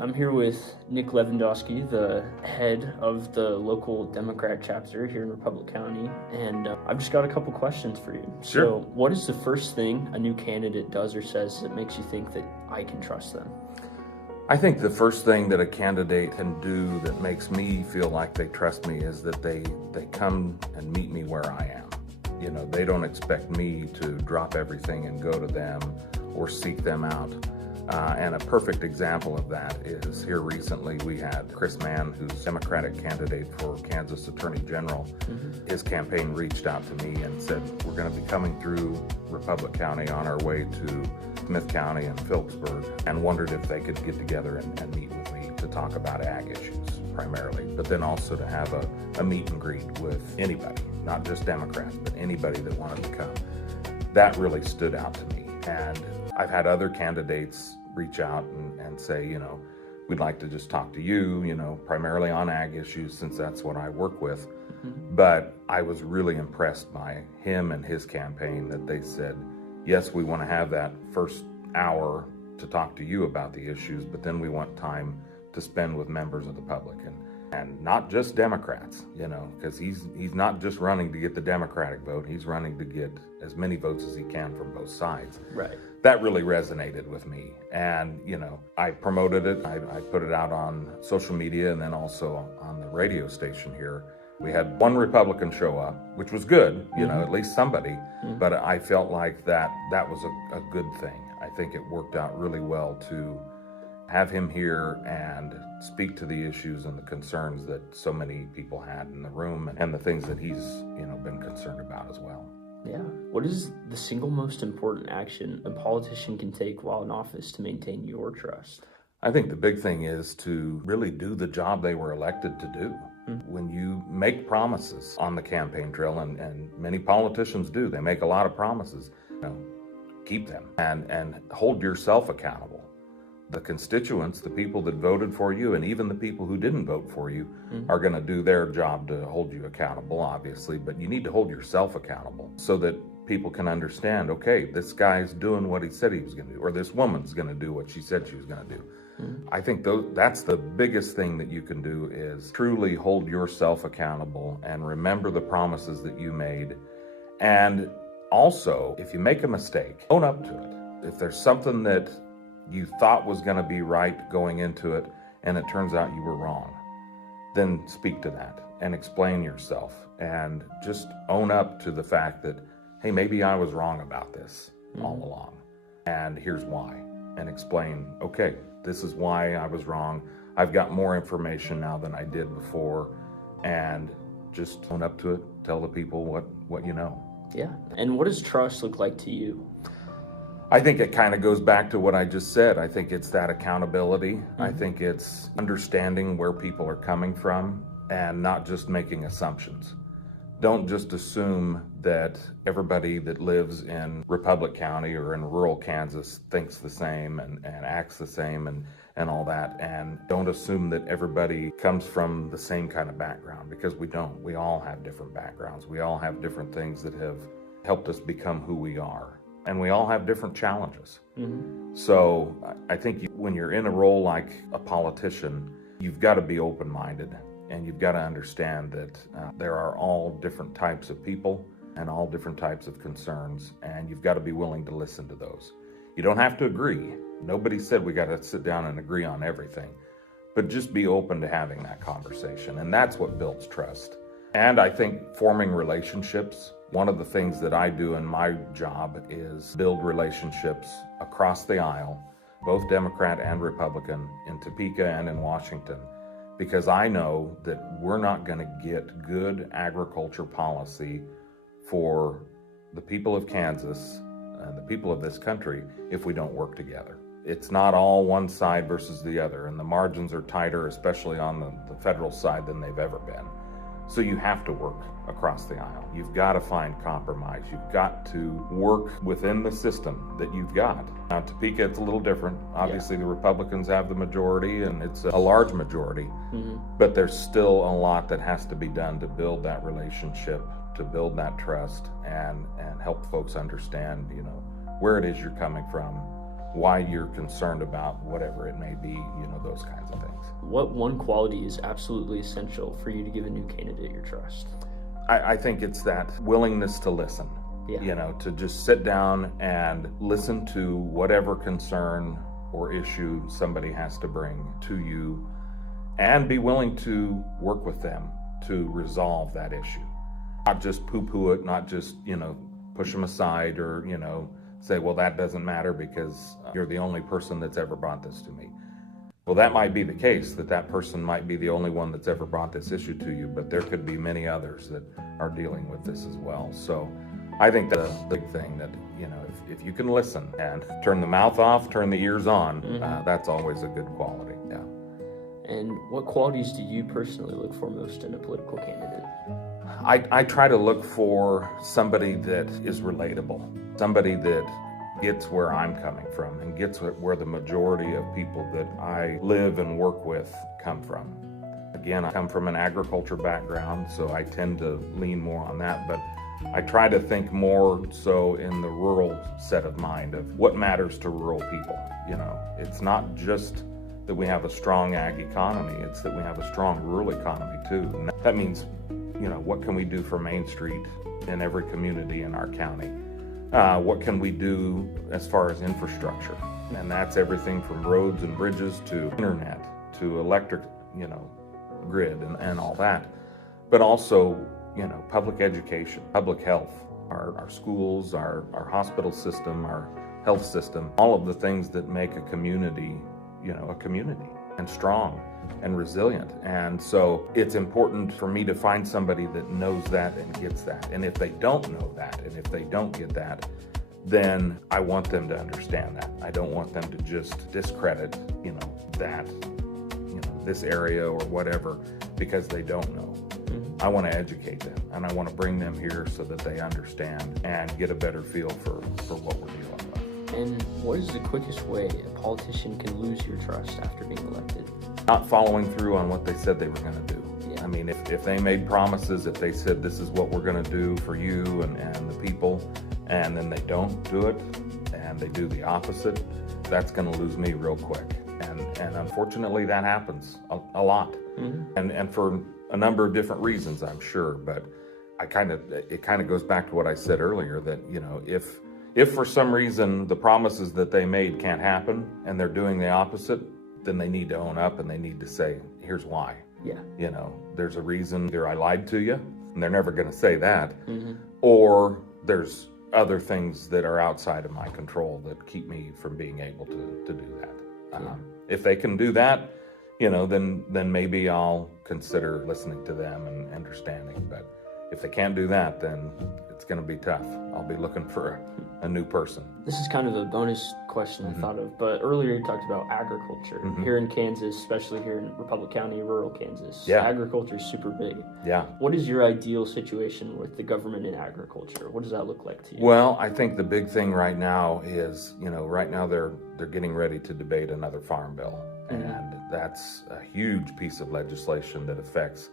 I'm here with Nick Lewandowski, the head of the local Democrat chapter here in Republic County, and I've just got a couple questions for you. Sure. So, what is the first thing a new candidate does or says that makes you think that I can trust them? I think the first thing that a candidate can do that makes me feel like they trust me is that they come and meet me where I am. You know, they don't expect me to drop everything and go to them or seek them out. And a perfect example of that is here recently we had Chris Mann, who's Democratic candidate for Kansas Attorney General. His campaign reached out to me and said, we're going to be coming through Republic County on our way to Smith County and Phillipsburg, and wondered if they could get together and meet with me to talk about ag issues primarily, but then also to have a meet and greet with anybody, not just Democrats, but anybody that wanted to come. That really stood out to me. And I've had other candidates reach out and say, you know, we'd like to just talk to you, you know, primarily on ag issues since that's what I work with. But I was really impressed by him and his campaign that they said, yes, we want to have that first hour to talk to you about the issues, but then we want time to spend with members of the public and not just Democrats, you know, because he's not just running to get the Democratic vote, he's running to get as many votes as he can from both sides. Right. That really resonated with me. And, you know, I promoted it. I put it out on social media and then also on the radio station here. We had one Republican show up, which was good, you know, at least somebody. But I felt like that was a good thing. I think it worked out really well to have him here and speak to the issues and the concerns that so many people had in the room and the things that he's, you know, been concerned about as well. Yeah. What is the single most important action a politician can take while in office to maintain your trust? I think the big thing is to really do the job they were elected to do. When you make promises on the campaign trail, and many politicians do, they make a lot of promises, you know, keep them and hold yourself accountable. The constituents, the people that voted for you, and even the people who didn't vote for you are going to do their job to hold you accountable, obviously, but you need to hold yourself accountable so that people can understand, okay, this guy's doing what he said he was going to do, or this woman's going to do what she said she was going to do. I think that's the biggest thing that you can do is truly hold yourself accountable and remember the promises that you made. And also, if you make a mistake, own up to it. If there's something that you thought was going to be right going into it and it turns out you were wrong, then speak to that and explain yourself and just own up to the fact that, hey, maybe I was wrong about this all along, and here's why, and explain, okay, this is why I was wrong. I've got more information now than I did before, and just own up to it. Tell the people what you know. Yeah. And what does trust look like to you? I think it kind of goes back to what I just said. I think it's that accountability. I think it's understanding where people are coming from and not just making assumptions. Don't just assume that everybody that lives in Republic County or in rural Kansas thinks the same and acts the same and all that. And don't assume that everybody comes from the same kind of background, because we don't. We all have different backgrounds. We all have different things that have helped us become who we are. And we all have different challenges. So I think when you're in a role like a politician, you've got to be open-minded. And you've got to understand that there are all different types of people and all different types of concerns, and you've got to be willing to listen to those. You don't have to agree. Nobody said we got to sit down and agree on everything, but just be open to having that conversation, and that's what builds trust. And I think forming relationships, one of the things that I do in my job is build relationships across the aisle, both Democrat and Republican, in Topeka and in Washington. Because I know that we're not going to get good agriculture policy for the people of Kansas and the people of this country if we don't work together. It's not all one side versus the other, and the margins are tighter, especially on the federal side, than they've ever been. So you have to work across the aisle. You've got to find compromise. You've got to work within the system that you've got. Now, Topeka, it's a little different. Obviously, the Republicans have the majority, and it's a large majority. But there's still a lot that has to be done to build that relationship, to build that trust, and help folks understand, you know, where it is you're coming from, why you're concerned about whatever it may be, you know, those kinds of things. What one quality is absolutely essential for you to give a new candidate your trust? I think it's that willingness to listen, you know, to just sit down and listen to whatever concern or issue somebody has to bring to you, and be willing to work with them to resolve that issue. Not just poo-poo it, not just, you know, push them aside, or, you know, say, well, that doesn't matter because you're the only person that's ever brought this to me. Well, that might be the case, that person might be the only one that's ever brought this issue to you, but there could be many others that are dealing with this as well. So I think the big thing that, you know, if you can listen and turn the mouth off, turn the ears on, that's always a good quality. Yeah. And what qualities do you personally look for most in a political candidate? I try to look for somebody that is relatable, somebody that gets where I'm coming from and gets where the majority of people that I live and work with come from. Again, I come from an agriculture background, so I tend to lean more on that, but I try to think more so in the rural set of mind of what matters to rural people. You know, it's not just that we have a strong ag economy, it's that we have a strong rural economy too. And that means, you know, what can we do for Main Street in every community in our county? What can we do as far as infrastructure? And that's everything from roads and bridges to internet to electric, you know, grid and all that. But also, you know, public education, public health, our schools, our hospital system, our health system, all of the things that make a community, you know, a community, and strong and resilient. And so it's important for me to find somebody that knows that and gets that. And if they don't know that, and if they don't get that, then I want them to understand that. I don't want them to just discredit, you know, that, you know, this area or whatever, because they don't know. I want to educate them, and I want to bring them here so that they understand and get a better feel for what we're dealing with. And what is the quickest way a politician can lose your trust after being elected? Not following through on what they said they were going to do. Yeah. I mean, if they made promises, if they said this is what we're going to do for you and the people, and then they don't do it, and they do the opposite, that's going to lose me real quick. And unfortunately, that happens a lot. And for a number of different reasons, I'm sure. But it kind of goes back to what I said earlier, that, you know, if for some reason the promises that they made can't happen and they're doing the opposite, then they need to own up and they need to say, here's why. Yeah. You know, there's a reason. Either I lied to you, and they're never going to say that, or there's other things that are outside of my control that keep me from being able to do that. If they can do that, you know, then maybe I'll consider listening to them and understanding. But if they can't do that, then it's going to be tough. I'll be looking for a new person. This is kind of a bonus question I thought of, but earlier you talked about agriculture. Here in Kansas, especially here in Republic County, rural Kansas, agriculture is super big. Yeah. What is your ideal situation with the government in agriculture? What does that look like to you? Well, I think the big thing right now is, you know, right now they're getting ready to debate another farm bill. And that's a huge piece of legislation that affects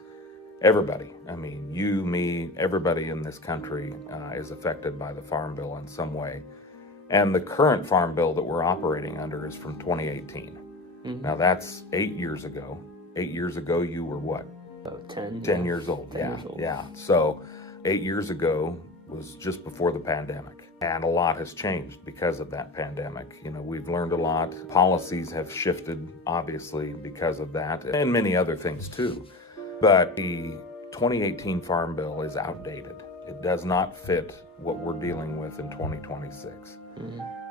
everybody. I mean, you, me, everybody in this country is affected by the Farm Bill in some way. And the current Farm Bill that we're operating under is from 2018. Now, that's 8 years ago. 8 years ago, you were what? 10 years old. 10 years old. Yeah. So 8 years ago was just before the pandemic. And a lot has changed because of that pandemic. You know, we've learned a lot. Policies have shifted, obviously, because of that, and many other things too. But the 2018 Farm Bill is outdated. It does not fit what we're dealing with in 2026.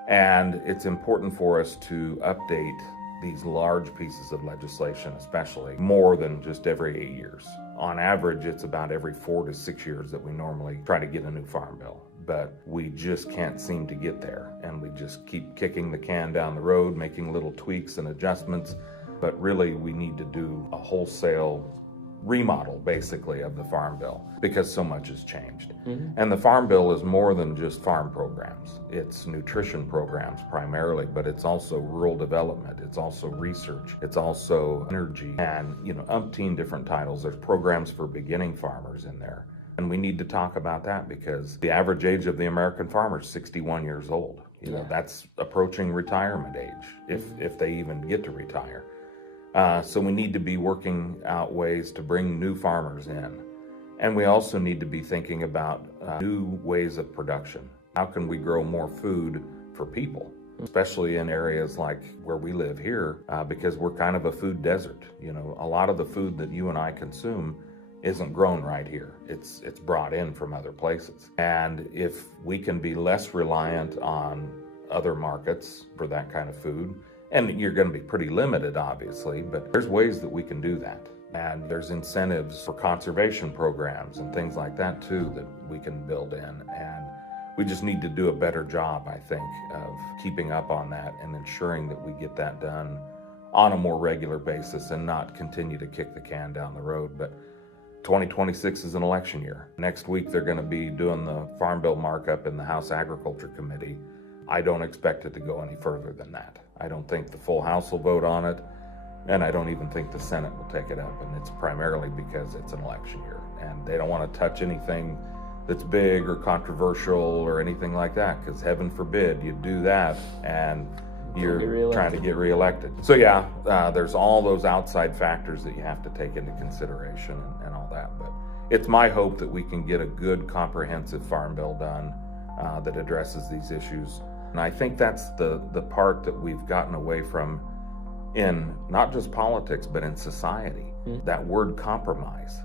And it's important for us to update these large pieces of legislation, especially more than just every 8 years. On average, it's about every 4 to 6 years that we normally try to get a new Farm Bill. But we just can't seem to get there. And we just keep kicking the can down the road, making little tweaks and adjustments. But really, we need to do a wholesale remodel, basically, of the Farm Bill because so much has changed. And the Farm Bill is more than just farm programs. It's nutrition programs primarily, but it's also rural development. It's also research. It's also energy and, umpteen different titles. There's programs for beginning farmers in there. And we need to talk about that because the average age of the American farmer is 61 years old. That's approaching retirement age, if they even get to retire. So we need to be working out ways to bring new farmers in. And we also need to be thinking about new ways of production. How can we grow more food for people, especially in areas like where we live here, because we're kind of a food desert. A lot of the food that you and I consume isn't grown right here. It's brought in from other places. And if we can be less reliant on other markets for that kind of food, and you're going to be pretty limited, obviously, but there's ways that we can do that. And there's incentives for conservation programs and things like that too that we can build in. And we just need to do a better job, I think, of keeping up on that and ensuring that we get that done on a more regular basis and not continue to kick the can down the road. But 2026 is an election year. Next week, they're going to be doing the Farm Bill markup in the House Agriculture Committee. I don't expect it to go any further than that. I don't think the full House will vote on it, and I don't even think the Senate will take it up, and it's primarily because it's an election year, and they don't want to touch anything that's big or controversial or anything like that, because heaven forbid you do that and you're trying to get reelected. So yeah, there's all those outside factors that you have to take into consideration and all that, but it's my hope that we can get a good comprehensive farm bill done that addresses these issues. And I think that's the part that we've gotten away from in not just politics, but in society. That word compromise,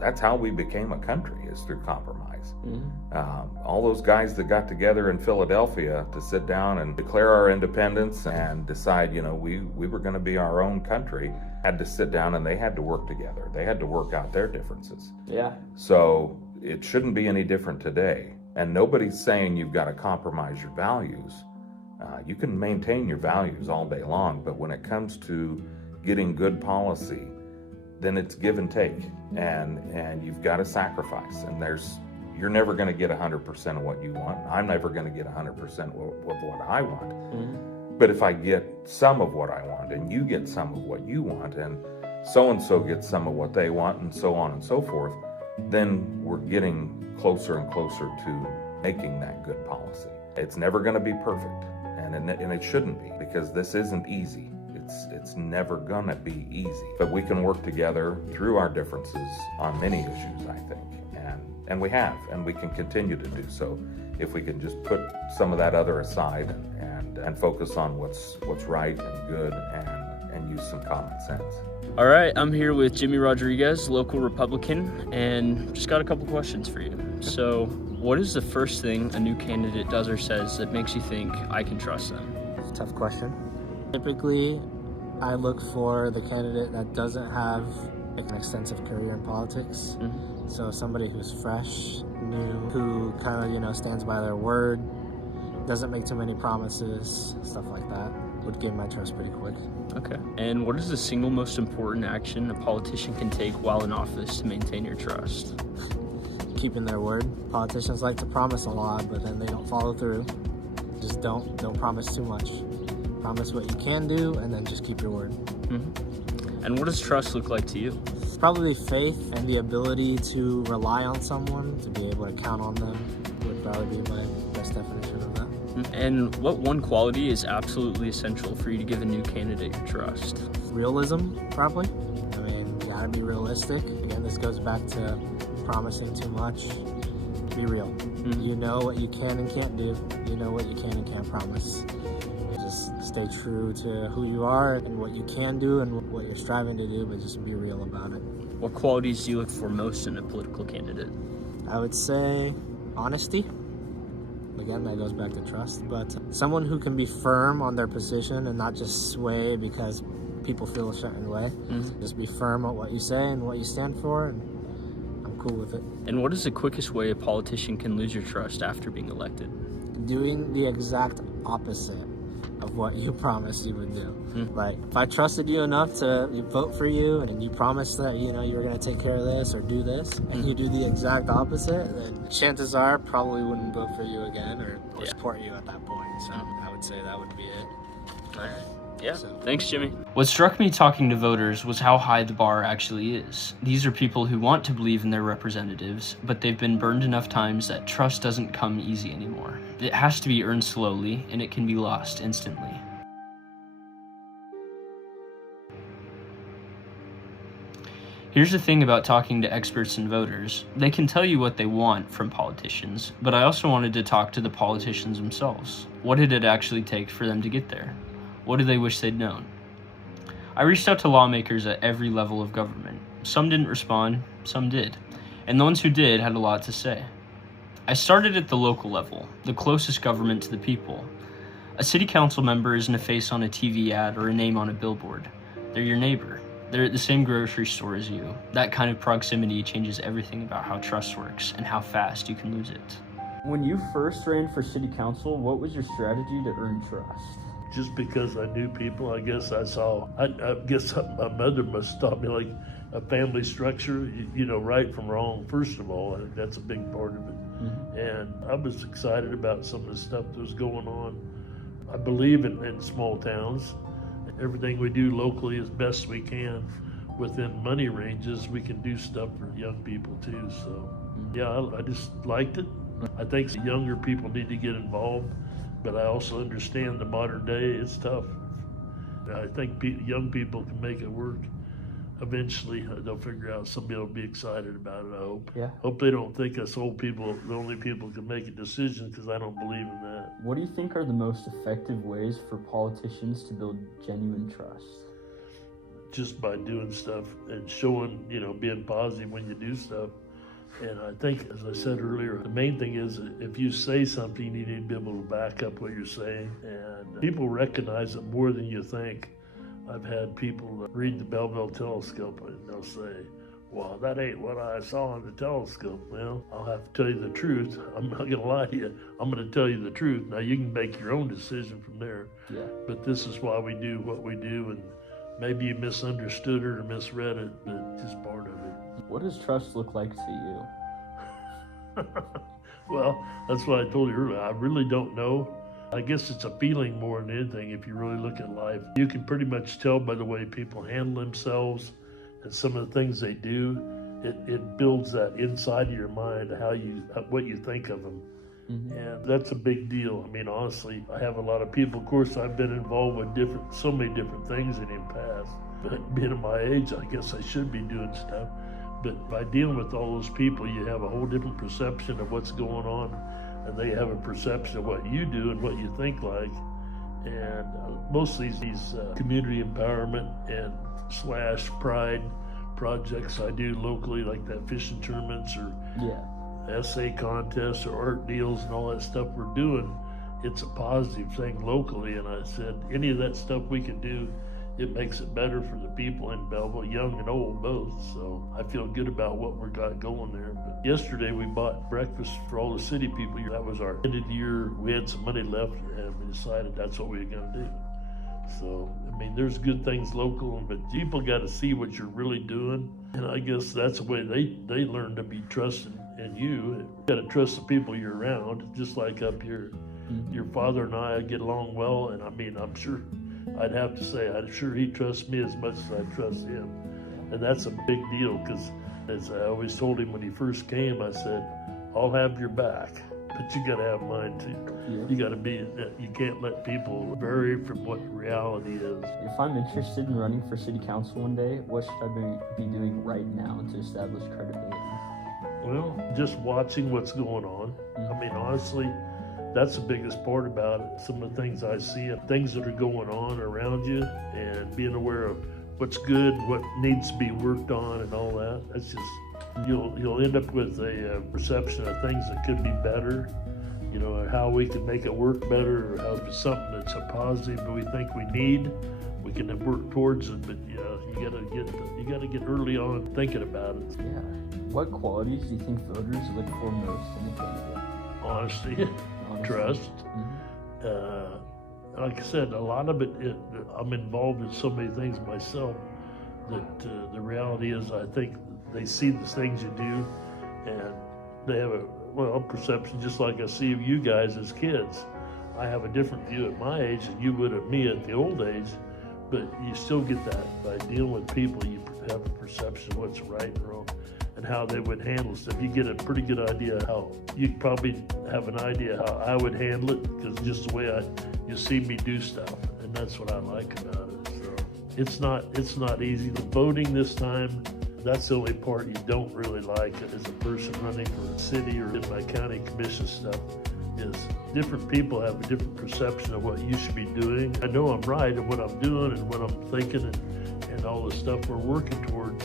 that's how we became a country, is through compromise. All those guys that got together in Philadelphia to sit down and declare our independence and decide, we were going to be our own country, had to sit down and they had to work together. They had to work out their differences. So it shouldn't be any different today. And nobody's saying you've got to compromise your values. You can maintain your values all day long, but when it comes to getting good policy, then it's give and take, and you've got to sacrifice. And you're never going to get 100% of what you want. I'm never going to get 100% of what I want. But if I get some of what I want, and you get some of what you want, and so gets some of what they want, and so on and so forth, then we're getting closer and closer to making that good policy. It's never going to be perfect, and it shouldn't be, because this isn't easy. It's never going to be easy. But we can work together through our differences on many issues, I think, and we have, and we can continue to do so if we can just put some of that other aside and focus on what's right and good and use some common sense. All right, I'm here with Jimmy Rodriguez, local Republican, and just got a couple questions for you. So, what is the first thing a new candidate does or says that makes you think I can trust them? Tough question. Typically, I look for the candidate that doesn't have an extensive career in politics. So somebody who's fresh, new, who kind of, stands by their word, doesn't make too many promises, stuff like that, would gain my trust pretty quick. Okay. And what is the single most important action a politician can take while in office to maintain your trust? Keeping their word. Politicians like to promise a lot, but then they don't follow through. Just don't promise too much. Promise what you can do, and then just keep your word. And what does trust look like to you? Probably faith and the ability to rely on someone, to be able to count on them, would probably be my best definition of that. And what one quality is absolutely essential for you to give a new candidate your trust? Realism, probably. I mean, you gotta be realistic. Again, this goes back to promising too much. Be real. You know what you can and can't do. You know what you can and can't promise. Just stay true to who you are and what you can do and what you're striving to do, but just be real about it. What qualities do you look for most in a political candidate? I would say honesty. Again, that goes back to trust, but someone who can be firm on their position and not just sway because people feel a certain way. Just be firm on what you say and what you stand for, and I'm cool with it. And what is the quickest way a politician can lose your trust after being elected? Doing the exact opposite of what you promised you would do. Like, if I trusted you enough to vote for you and you promised that, you were going to take care of this or do this, and you do the exact opposite, then chances are probably wouldn't vote for you again or support you at that point. So I would say that would be it. All right. Yeah. Thanks, Jimmy. What struck me talking to voters was how high the bar actually is. These are people who want to believe in their representatives, but they've been burned enough times that trust doesn't come easy anymore. It has to be earned slowly, and it can be lost instantly. Here's the thing about talking to experts and voters. They can tell you what they want from politicians, but I also wanted to talk to the politicians themselves. What did it actually take for them to get there? What do they wish they'd known? I reached out to lawmakers at every level of government. Some didn't respond, some did. And the ones who did had a lot to say. I started at the local level, the closest government to the people. A city council member isn't a face on a TV ad or a name on a billboard. They're your neighbor. They're at the same grocery store as you. That kind of proximity changes everything about how trust works and how fast you can lose it. When you first ran for city council, what was your strategy to earn trust? Just because I knew people, I guess I guess my mother must have taught me like a family structure, right from wrong, first of all. I think that's a big part of it. And I was excited about some of the stuff that was going on. I believe in small towns. Everything we do locally as best we can within money ranges, we can do stuff for young people too. So yeah, I just liked it. I think younger people need to get involved. But I also understand the modern day, it's tough. I think young people can make it work. Eventually, they'll figure out, somebody will be excited about it, I hope. Yeah. Hope they don't think us old people, the only people can make a decision, because I don't believe in that. What do you think are the most effective ways for politicians to build genuine trust? Just by doing stuff and showing, being positive when you do stuff. And I think, as I said earlier, the main thing is if you say something, you need to be able to back up what you're saying. And people recognize it more than you think. I've had people read the Belleville telescope and they'll say, well, that ain't what I saw on the telescope. Well, I'll have to tell you the truth. I'm not going to lie to you. I'm going to tell you the truth. Now, you can make your own decision from there. Yeah. But this is why we do what we do. And maybe you misunderstood it or misread it, but it's just part of it. What does trust look like to you? Well, that's what I told you earlier. I really don't know. I guess it's a feeling more than anything if you really look at life. You can pretty much tell by the way people handle themselves and some of the things they do. It builds that inside of your mind, what you think of them. And that's a big deal. I mean, honestly, I have a lot of people. Of course, I've been involved with so many different things in the past. But being at my age, I guess I should be doing stuff. But by dealing with all those people, you have a whole different perception of what's going on, and they have a perception of what you do and what you think like. And most of these community empowerment and / pride projects I do locally, like that fishing tournaments or essay contests or art deals and all that stuff we're doing, it's a positive thing locally. And I said, any of that stuff we can do, it makes it better for the people in Belleville, young and old both. So I feel good about what we got going there. But yesterday we bought breakfast for all the city people. That was our end of the year. We had some money left and we decided that's what we were going to do. So, I mean, there's good things local, but people got to see what you're really doing. And I guess that's the way they learn to be trusted in you. You got to trust the people you're around, just like up here. Your father and I get along well, and I mean, I'm sure I'd have to say, I'm sure he trusts me as much as I trust him. And that's a big deal because, as I always told him when he first came, I said, I'll have your back, but you got to have mine too. Yeah. You got to you can't let people vary from what reality is. If I'm interested in running for city council one day, what should I be doing right now to establish credibility? Well, just watching what's going on. I mean, honestly, that's the biggest part about it. Some of the things I see, things that are going on around you, and being aware of what's good, what needs to be worked on, and all that. That's just, you'll end up with a perception of things that could be better, or how we can make it work better, or how it's something that's a positive that we think we need. We can work towards it, but you gotta get early on thinking about it. Yeah. What qualities do you think voters look for most in a candidate? Honesty. Trust, like I said, a lot of it, I'm involved in so many things myself that the reality is I think they see the things you do and they have a perception just like I see of you guys as kids. I have a different view at my age than you would of me at the old age, but you still get that by dealing with people. You have a perception of what's right and wrong and how they would handle stuff. You get a pretty good idea how, you probably have an idea how I would handle it because just the way you see me do stuff, and that's what I like about it. So it's not easy. The voting this time, that's the only part you don't really like as a person running for a city or in my county commission stuff, is different people have a different perception of what you should be doing. I know I'm right in what I'm doing and what I'm thinking and all the stuff we're working towards,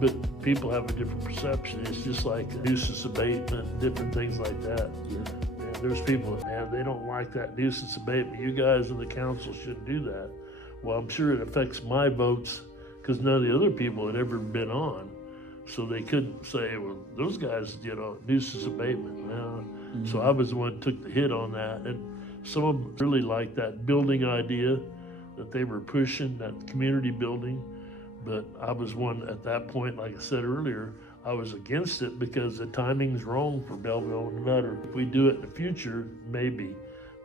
but people have a different perception. It's just like nuisance abatement, different things like that. Yeah. And there's people that, they don't like that nuisance abatement. You guys in the council shouldn't do that. Well, I'm sure it affects my votes because none of the other people had ever been on. So they couldn't say, well, those guys did nuisance abatement. No. Mm-hmm. So I was the one who took the hit on that. And some of them really liked that building idea that they were pushing, that community building. But I was one at that point, like I said earlier, I was against it because the timing's wrong for Belleville. No matter if we do it in the future, maybe.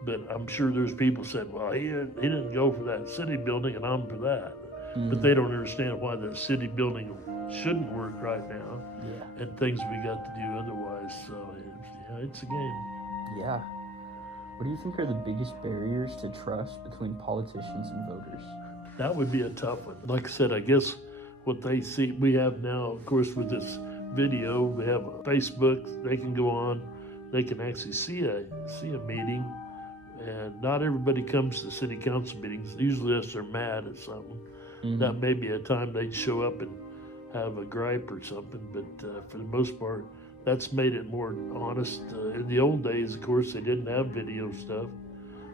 But I'm sure there's people said, well, he didn't go for that city building and I'm for that. Mm-hmm. But they don't understand why the city building shouldn't work right now, and things we got to do otherwise. So it's a game. Yeah. What do you think are the biggest barriers to trust between politicians and voters? That would be a tough one. Like I said, I guess what they see, we have now, of course, with this video, we have a Facebook, they can go on, they can actually see a meeting, and not everybody comes to city council meetings. Usually unless they're mad at something. Mm-hmm. That may be a time they'd show up and have a gripe or something, but for the most part, that's made it more honest. In the old days, of course, they didn't have video stuff,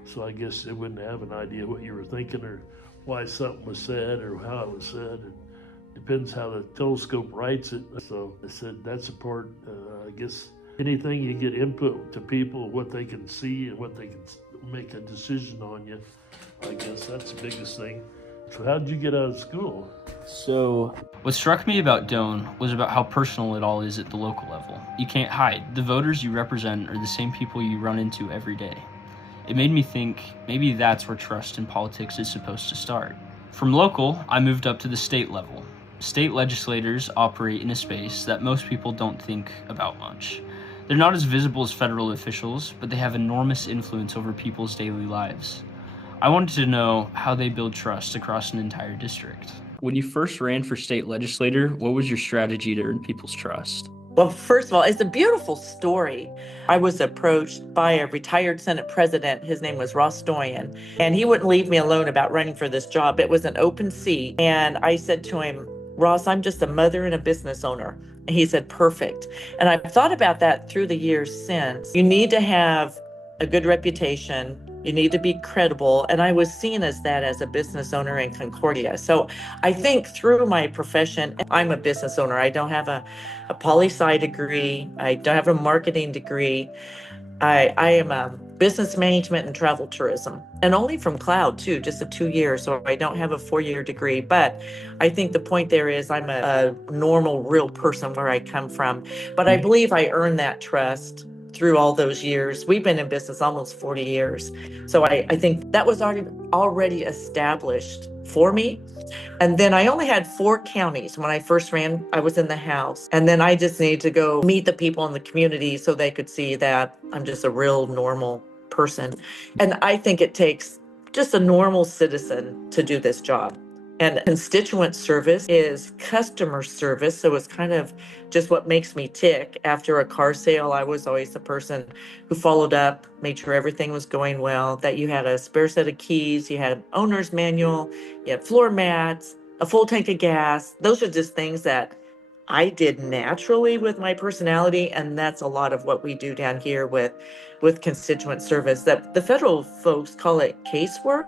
so I guess they wouldn't have an idea what you were thinking or why something was said or how it was said. It depends how the telescope writes it. So I said that's a part, I guess, anything you get input to people, what they can see and what they can make a decision on you, I guess that's the biggest thing. So how did you get out of school? So what struck me about Doan was about how personal it all is at the local level. You can't hide. The voters you represent are the same people you run into every day. It made me think maybe that's where trust in politics is supposed to start. From local, I moved up to the state level. State legislators operate in a space that most people don't think about much. They're not as visible as federal officials, but they have enormous influence over people's daily lives. I wanted to know how they build trust across an entire district. When you first ran for state legislator, what was your strategy to earn people's trust? Well, first of all, it's a beautiful story. I was approached by a retired Senate president. His name was Ross Doyen, and he wouldn't leave me alone about running for this job. It was an open seat. And I said to him, Ross, I'm just a mother and a business owner. And he said, perfect. And I've thought about that through the years since. You need to have a good reputation. You need to be credible. And I was seen as that as a business owner in Concordia. So I think through my profession, I'm a business owner. I don't have a poli-sci degree. I don't have a marketing degree. I am a business management and travel tourism, and only from Cloud too, just a 2 years. So I don't have a 4-year degree, but I think the point there is I'm a normal, real person where I come from. But I believe I earned that trust through all those years. We've been in business almost 40 years. So I think that was already established for me. And then I only had 4 counties. When I first ran, I was in the House. And then I just needed to go meet the people in the community so they could see that I'm just a real normal person. And I think it takes just a normal citizen to do this job. And constituent service is customer service. So it's kind of just what makes me tick. After a car sale, I was always the person who followed up, made sure everything was going well, that you had a spare set of keys, you had an owner's manual, you had floor mats, a full tank of gas. Those are just things that I did naturally with my personality. And that's a lot of what we do down here with constituent service. That the federal folks call it casework.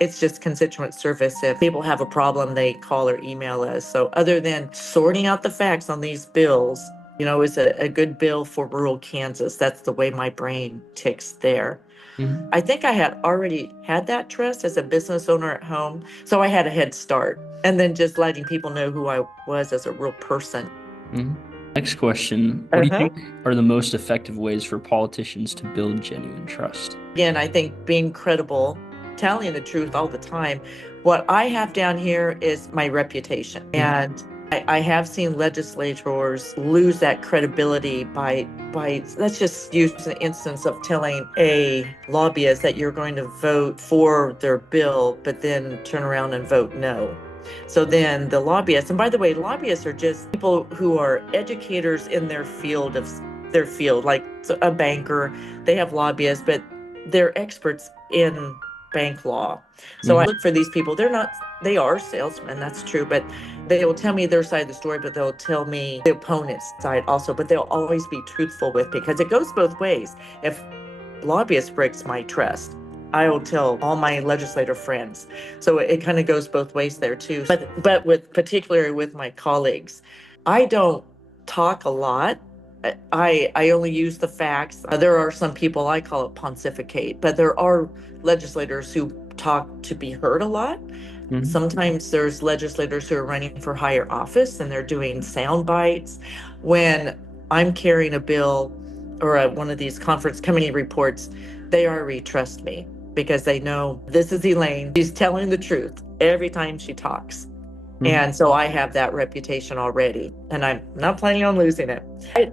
It's just constituent service. If people have a problem, they call or email us. So other than sorting out the facts on these bills, You know, it's a good bill for rural Kansas. That's the way my brain ticks there. Mhm. I think I had already had that trust as a business owner at home, so I had a head start. And then just letting people know who I was as a real person. Mhm. Next question. What do you Uh-huh. think are the most effective ways for politicians to build genuine trust? Again, I think being credible, telling the truth all the time. What I have down here is my reputation. And I have seen legislators lose that credibility by let's just use an instance of telling a lobbyist that you're going to vote for their bill, but then turn around and vote no. So then the lobbyists, and by the way, lobbyists are just people who are educators in their field, like a banker. They have lobbyists, but they're experts in bank law. So I look for these people. They are salesmen, that's true, but they will tell me their side of the story, but they'll tell me the opponent's side also, but they'll always be truthful with, because it goes both ways. If lobbyist breaks my trust, I will tell all my legislator friends. So it kind of goes both ways there too. But particularly with my colleagues, I don't talk a lot. I only use the facts. There are some people, I call it pontificate, but there are legislators who talk to be heard a lot. Sometimes there's legislators who are running for higher office and they're doing sound bites. When I'm carrying a bill or one of these conference committee reports, they already trust me because they know this is Elaine. She's telling the truth every time she talks. And so I have that reputation already, and I'm not planning on losing it.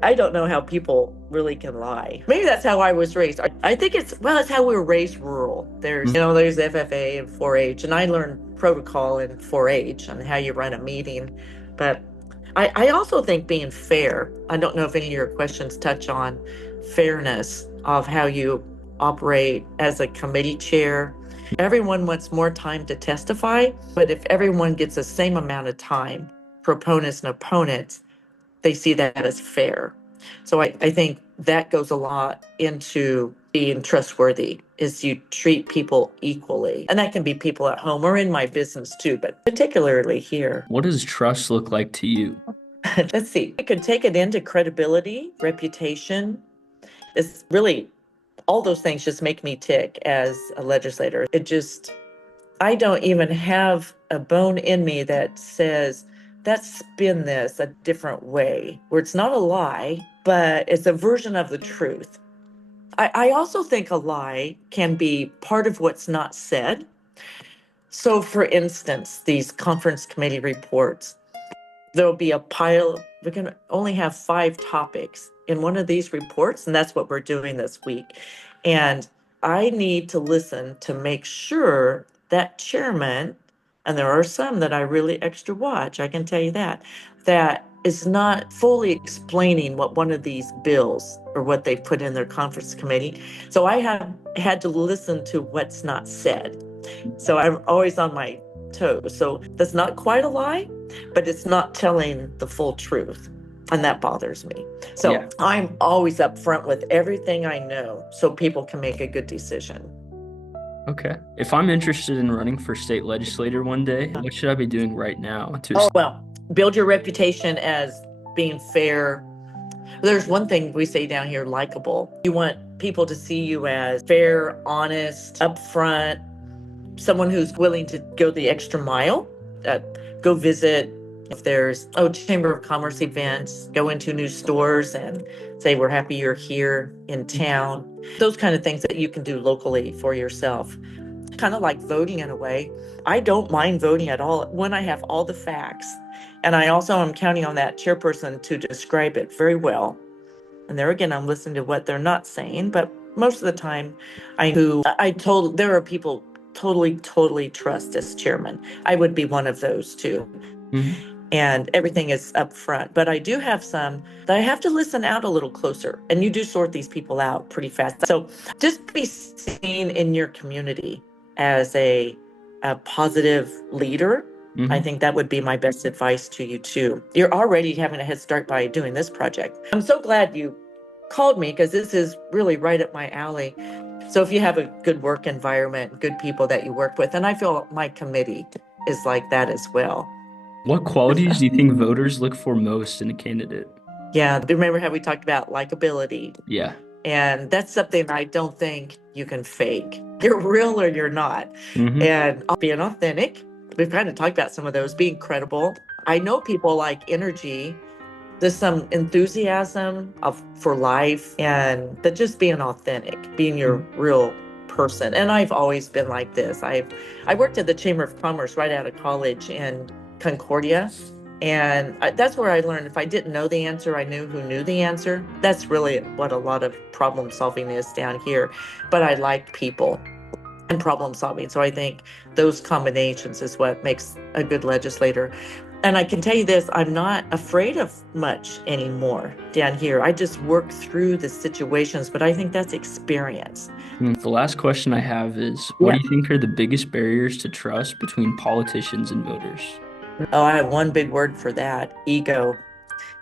I don't know how people really can lie. Maybe that's how I was raised. I think it's how we were raised rural. There's FFA and 4-H, and I learned protocol in 4-H on how you run a meeting. But I also think being fair, I don't know if any of your questions touch on fairness of how you operate as a committee chair. Everyone wants more time to testify, but if everyone gets the same amount of time, proponents and opponents, they see that as fair. So I think that goes a lot into being trustworthy, is you treat people equally. And that can be people at home or in my business too, but particularly here. What does trust look like to you? Let's see. I could take it into credibility, reputation. It's really all those things just make me tick as a legislator. I don't even have a bone in me that says, let's spin this a different way, where it's not a lie, but it's a version of the truth. I also think a lie can be part of what's not said. So for instance, these conference committee reports, there'll be a pile. We're going to only have 5 topics in one of these reports, and that's what we're doing this week. And I need to listen to make sure that chairman, and there are some that I really extra watch, I can tell you that is not fully explaining what one of these bills or what they put in their conference committee. So I have had to listen to what's not said. So I'm always on my toes. So that's not quite a lie, but it's not telling the full truth. And that bothers me. So I'm always upfront with everything I know so people can make a good decision. Okay. If I'm interested in running for state legislator one day, what should I be doing right now Build your reputation as being fair. There's one thing we say down here, likable. You want people to see you as fair, honest, upfront, someone who's willing to go the extra mile, go visit. If there's Chamber of Commerce events, go into new stores and say, we're happy you're here in town. Those kind of things that you can do locally for yourself. Kind of like voting in a way. I don't mind voting at all when I have all the facts. And I also am counting on that chairperson to describe it very well. And there again, I'm listening to what they're not saying, but most of the time there are people totally trust as chairman. I would be one of those too. And everything is up front. But I do have some that I have to listen out a little closer. And you do sort these people out pretty fast. So just be seen in your community as a positive leader. I think that would be my best advice to you too. You're already having a head start by doing this project. I'm so glad you called me because this is really right up my alley. So if you have a good work environment, good people that you work with, and I feel my committee is like that as well. What qualities do you think voters look for most in a candidate? Yeah, remember how we talked about likability? Yeah. And that's something I don't think you can fake. You're real or you're not. And being authentic, we've kind of talked about some of those, being credible. I know people like energy. There's some enthusiasm for life, and but just being authentic, being your real person. And I've always been like this. I worked at the Chamber of Commerce right out of college in Concordia. And that's where I learned if I didn't know the answer, I knew who knew the answer. That's really what a lot of problem solving is down here. But I like people and problem solving. So I think those combinations is what makes a good legislator. And I can tell you this, I'm not afraid of much anymore down here. I just work through the situations, but I think that's experience. The last question I have is, what do you think are the biggest barriers to trust between politicians and voters? Oh, I have one big word for that, ego.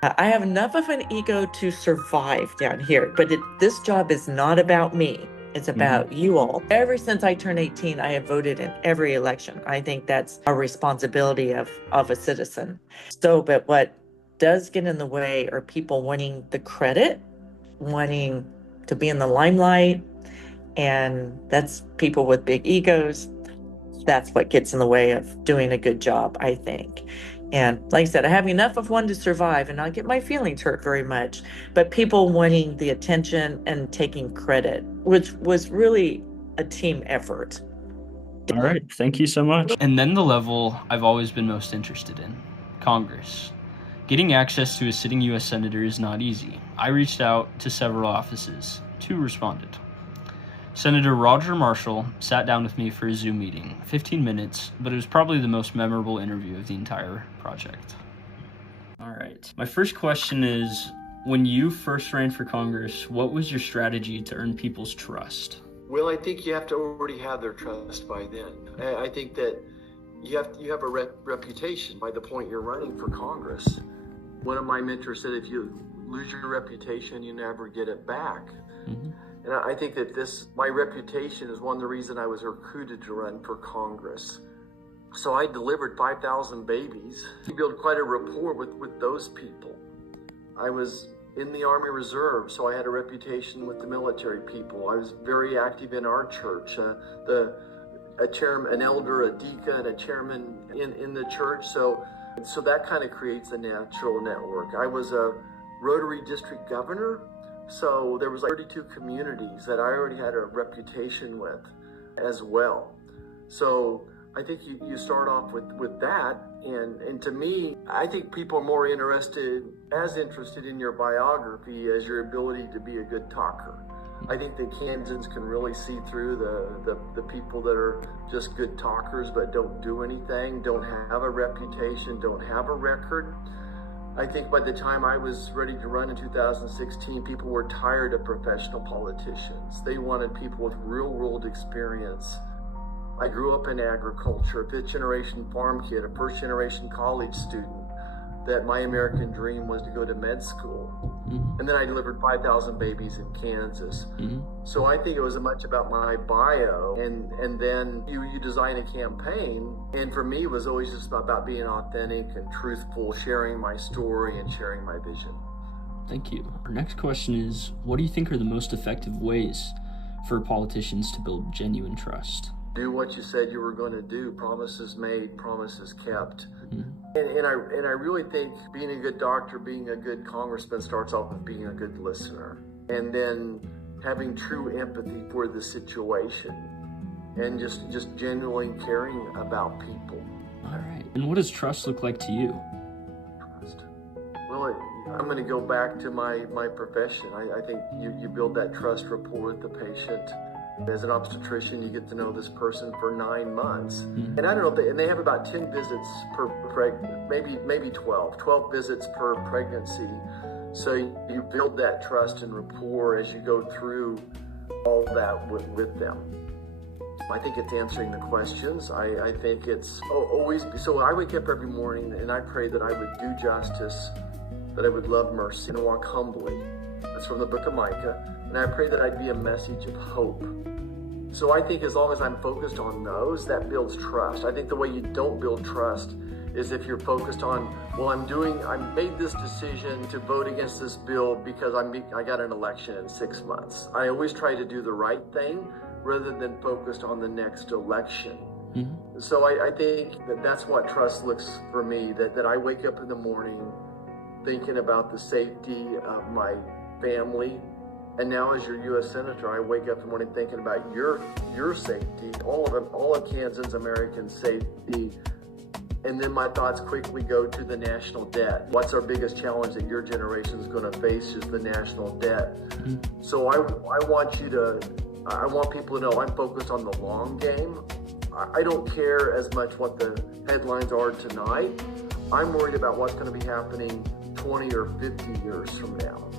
I have enough of an ego to survive down here, but this job is not about me. It's about you all. Ever since I turned 18, I have voted in every election. I think that's a responsibility of a citizen. But what does get in the way are people wanting the credit, wanting to be in the limelight, and that's people with big egos. That's what gets in the way of doing a good job, I think. And like I said, I have enough of one to survive and not get my feelings hurt very much. But people wanting the attention and taking credit, which was really a team effort. All right. Thank you so much. And then the level I've always been most interested in, Congress. Getting access to a sitting U.S. senator is not easy. I reached out to several offices. 2 responded. Senator Roger Marshall sat down with me for a Zoom meeting, 15 minutes, but it was probably the most memorable interview of the entire project. All right. My first question is, when you first ran for Congress, what was your strategy to earn people's trust? Well, I think you have to already have their trust by then. I think that you have a reputation by the point you're running for Congress. One of my mentors said, if you lose your reputation, you never get it back. And I think that my reputation is one of the reasons I was recruited to run for Congress. So I delivered 5,000 babies. You build quite a rapport with those people. I was in the Army Reserve, so I had a reputation with the military people. I was very active in our church. A chairman, an elder, a deacon, and a chairman in the church. So that kind of creates a natural network. I was a Rotary District Governor. So there was like 32 communities that I already had a reputation with as well. So I think you start off with that. And to me, I think people are more interested in your biography as your ability to be a good talker. I think that Kansans can really see through the people that are just good talkers but don't do anything, don't have a reputation, don't have a record. I think by the time I was ready to run in 2016, people were tired of professional politicians. They wanted people with real-world experience. I grew up in agriculture, a fifth-generation farm kid, a first-generation college student, that my American dream was to go to med school. And then I delivered 5,000 babies in Kansas. So I think it was much about my bio, and then you design a campaign. And for me, it was always just about being authentic and truthful, sharing my story and sharing my vision. Thank you. Our next question is, what do you think are the most effective ways for politicians to build genuine trust? Do what you said you were going to do. Promises made, promises kept. And I really think being a good doctor, being a good congressman starts off with being a good listener. And then having true empathy for the situation. And just genuinely caring about people. All right. And what does trust look like to you? Trust. Well, I'm going to go back to my profession. I think you build that trust rapport with the patient. As an obstetrician, you get to know this person for 9 months. And I don't know, and they have about 10 visits per maybe 12 visits per pregnancy. So you build that trust and rapport as you go through all that with them. I think it's answering the questions. I think it's always, so I wake up every morning and I pray that I would do justice, that I would love mercy and walk humbly. That's from the book of Micah. And I pray that I'd be a message of hope. So I think as long as I'm focused on those, that builds trust. I think the way you don't build trust is if you're focused on, well, I made this decision to vote against this bill because I got an election in 6 months. I always try to do the right thing rather than focused on the next election. Mm-hmm. So I think that's what trust looks for me, that I wake up in the morning thinking about the safety of my family. And now as your U.S. Senator, I wake up in the morning thinking about your safety, all of Kansans Americans' safety. And then my thoughts quickly go to the national debt. What's our biggest challenge that your generation is going to face is the national debt. Mm-hmm. So I want people to know I'm focused on the long game. I don't care as much what the headlines are tonight. I'm worried about what's going to be happening 20 or 50 years from now.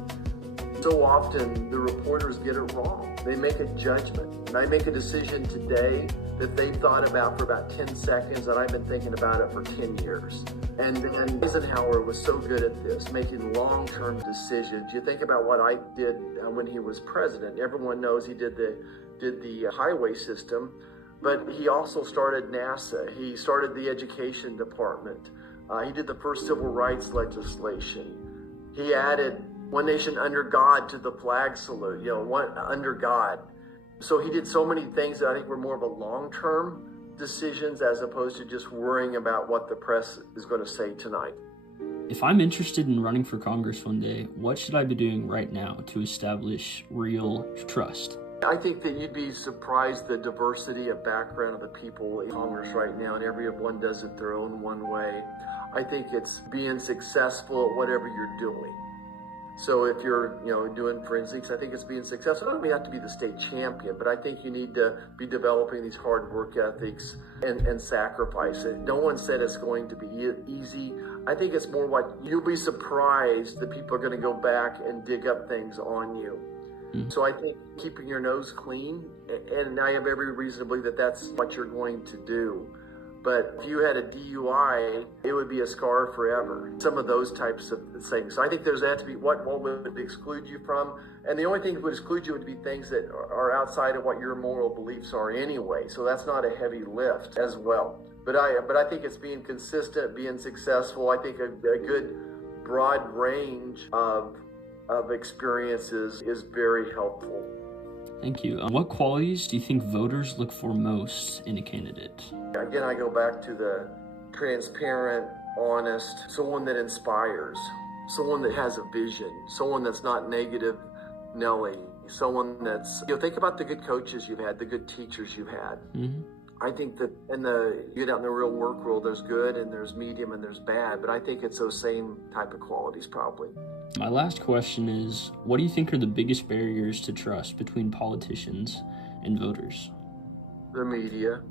So often the reporters get it wrong. They make a judgment. And I make a decision today that they thought about for about 10 seconds, and I've been thinking about it for 10 years. And then Eisenhower was so good at this, making long-term decisions. You think about what I did when he was president. Everyone knows he did the highway system, but he also started NASA. He started the education department. He did the first civil rights legislation. He added "One Nation Under God" to the flag salute, one under God. So he did so many things that I think were more of a long-term decisions as opposed to just worrying about what the press is going to say tonight. If I'm interested in running for Congress one day, what should I be doing right now to establish real trust? I think that you'd be surprised the diversity of background of the people in Congress right now, and everyone does it their own one way. I think it's being successful at whatever you're doing. So if you're, doing forensics, I think it's being successful. I don't mean you have to be the state champion, but I think you need to be developing these hard work ethics and sacrifice it. No one said it's going to be easy. I think it's more what you'll be surprised that people are going to go back and dig up things on you. So I think keeping your nose clean, and I have every reason to believe that that's what you're going to do. But if you had a DUI, it would be a scar forever. Some of those types of things. So I think there's that to be what would exclude you from. And the only thing that would exclude you would be things that are outside of what your moral beliefs are anyway. So that's not a heavy lift as well. But I think it's being consistent, being successful. I think a good broad range of experiences is very helpful. Thank you. What qualities do you think voters look for most in a candidate? Again, I go back to the transparent, honest, someone that inspires, someone that has a vision, someone that's not negative Nelly, someone that's, think about the good coaches you've had, the good teachers you've had. Mm-hmm. I think that you get out in the real work world, there's good and there's medium and there's bad, but I think it's those same type of qualities probably. My last question is, what do you think are the biggest barriers to trust between politicians and voters? The media.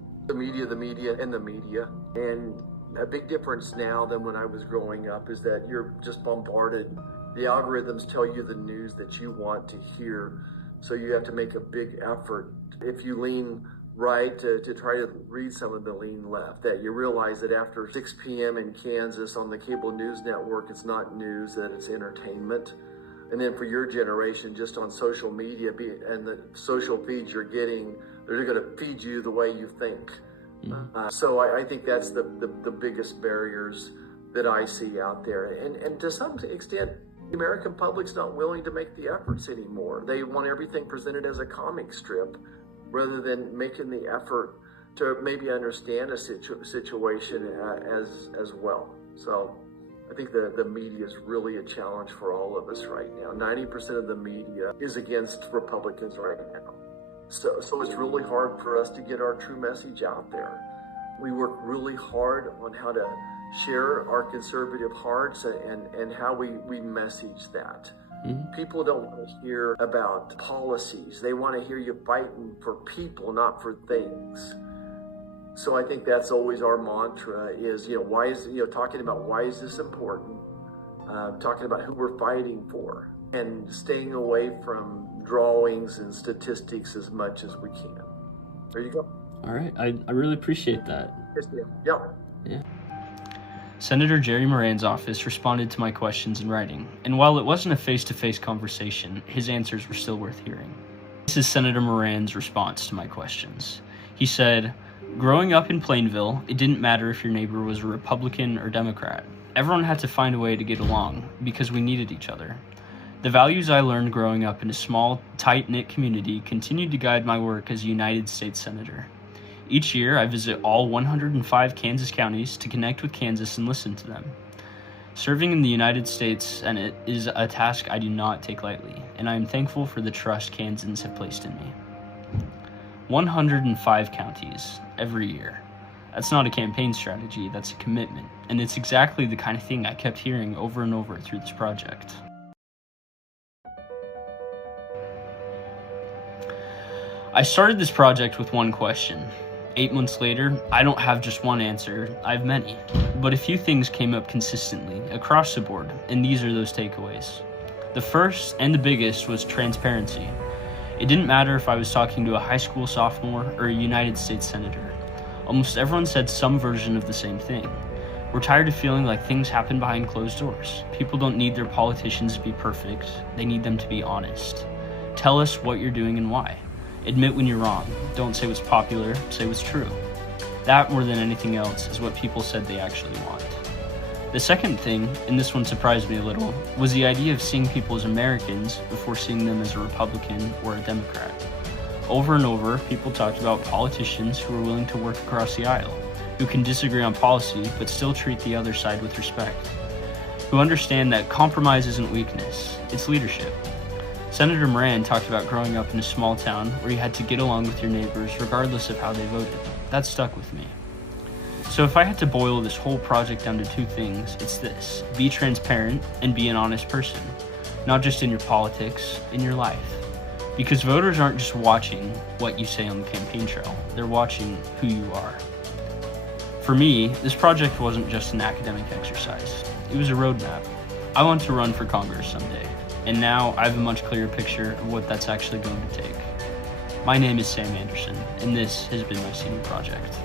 And a big difference now than when I was growing up is that you're just bombarded. The algorithms tell you the news that you want to hear, so you have to make a big effort. If you lean right to try to read some of the lean left, that you realize that after 6 p.m. in Kansas on the cable news network, it's not news, that it's entertainment. And then for your generation, just on social media and the social feeds you're getting, they're going to feed you the way you think. Mm-hmm. So I think that's the biggest barriers that I see out there. And to some extent, the American public's not willing to make the efforts anymore. They want everything presented as a comic strip, rather than making the effort to maybe understand a situation as well. So I think the media is really a challenge for all of us right now. 90% of the media is against Republicans right now. So it's really hard for us to get our true message out there. We work really hard on how to share our conservative hearts and how we message that. Mm-hmm. People don't want to hear about policies. They want to hear you fighting for people, not for things. So I think that's always our mantra is, talking about why is this important, talking about who we're fighting for, and staying away from drawings and statistics as much as we can. There you go. All right. I really appreciate that. Yes, ma'am. Yeah. Yeah. Senator Jerry Moran's office responded to my questions in writing, and while it wasn't a face-to-face conversation, his answers were still worth hearing. This is Senator Moran's response to my questions. He said, Growing up in Plainville, it didn't matter if your neighbor was a Republican or Democrat. Everyone had to find a way to get along because we needed each other. The values I learned growing up in a small, tight-knit community continued to guide my work as a United States Senator. Each year, I visit all 105 Kansas counties to connect with Kansas and listen to them. Serving in the United States Senate is a task I do not take lightly, and I am thankful for the trust Kansans have placed in me. 105 counties every year. That's not a campaign strategy, that's a commitment, and it's exactly the kind of thing I kept hearing over and over through this project. I started this project with one question. 8 months later, I don't have just one answer, I have many. But a few things came up consistently, across the board, and these are those takeaways. The first, and the biggest, was transparency. It didn't matter if I was talking to a high school sophomore or a United States Senator. Almost everyone said some version of the same thing. We're tired of feeling like things happen behind closed doors. People don't need their politicians to be perfect, they need them to be honest. Tell us what you're doing and why. Admit when you're wrong. Don't say what's popular, say what's true. That, more than anything else, is what people said they actually want. The second thing, and this one surprised me a little, was the idea of seeing people as Americans before seeing them as a Republican or a Democrat. Over and over, people talked about politicians who are willing to work across the aisle, who can disagree on policy but still treat the other side with respect, who understand that compromise isn't weakness, it's leadership. Senator Moran talked about growing up in a small town where you had to get along with your neighbors regardless of how they voted. That stuck with me. So if I had to boil this whole project down to two things, it's this: be transparent and be an honest person. Not just in your politics, in your life. Because voters aren't just watching what you say on the campaign trail, they're watching who you are. For me, this project wasn't just an academic exercise. It was a roadmap. I want to run for Congress someday. And now I have a much clearer picture of what that's actually going to take. My name is Sam Anderson, and this has been my senior project.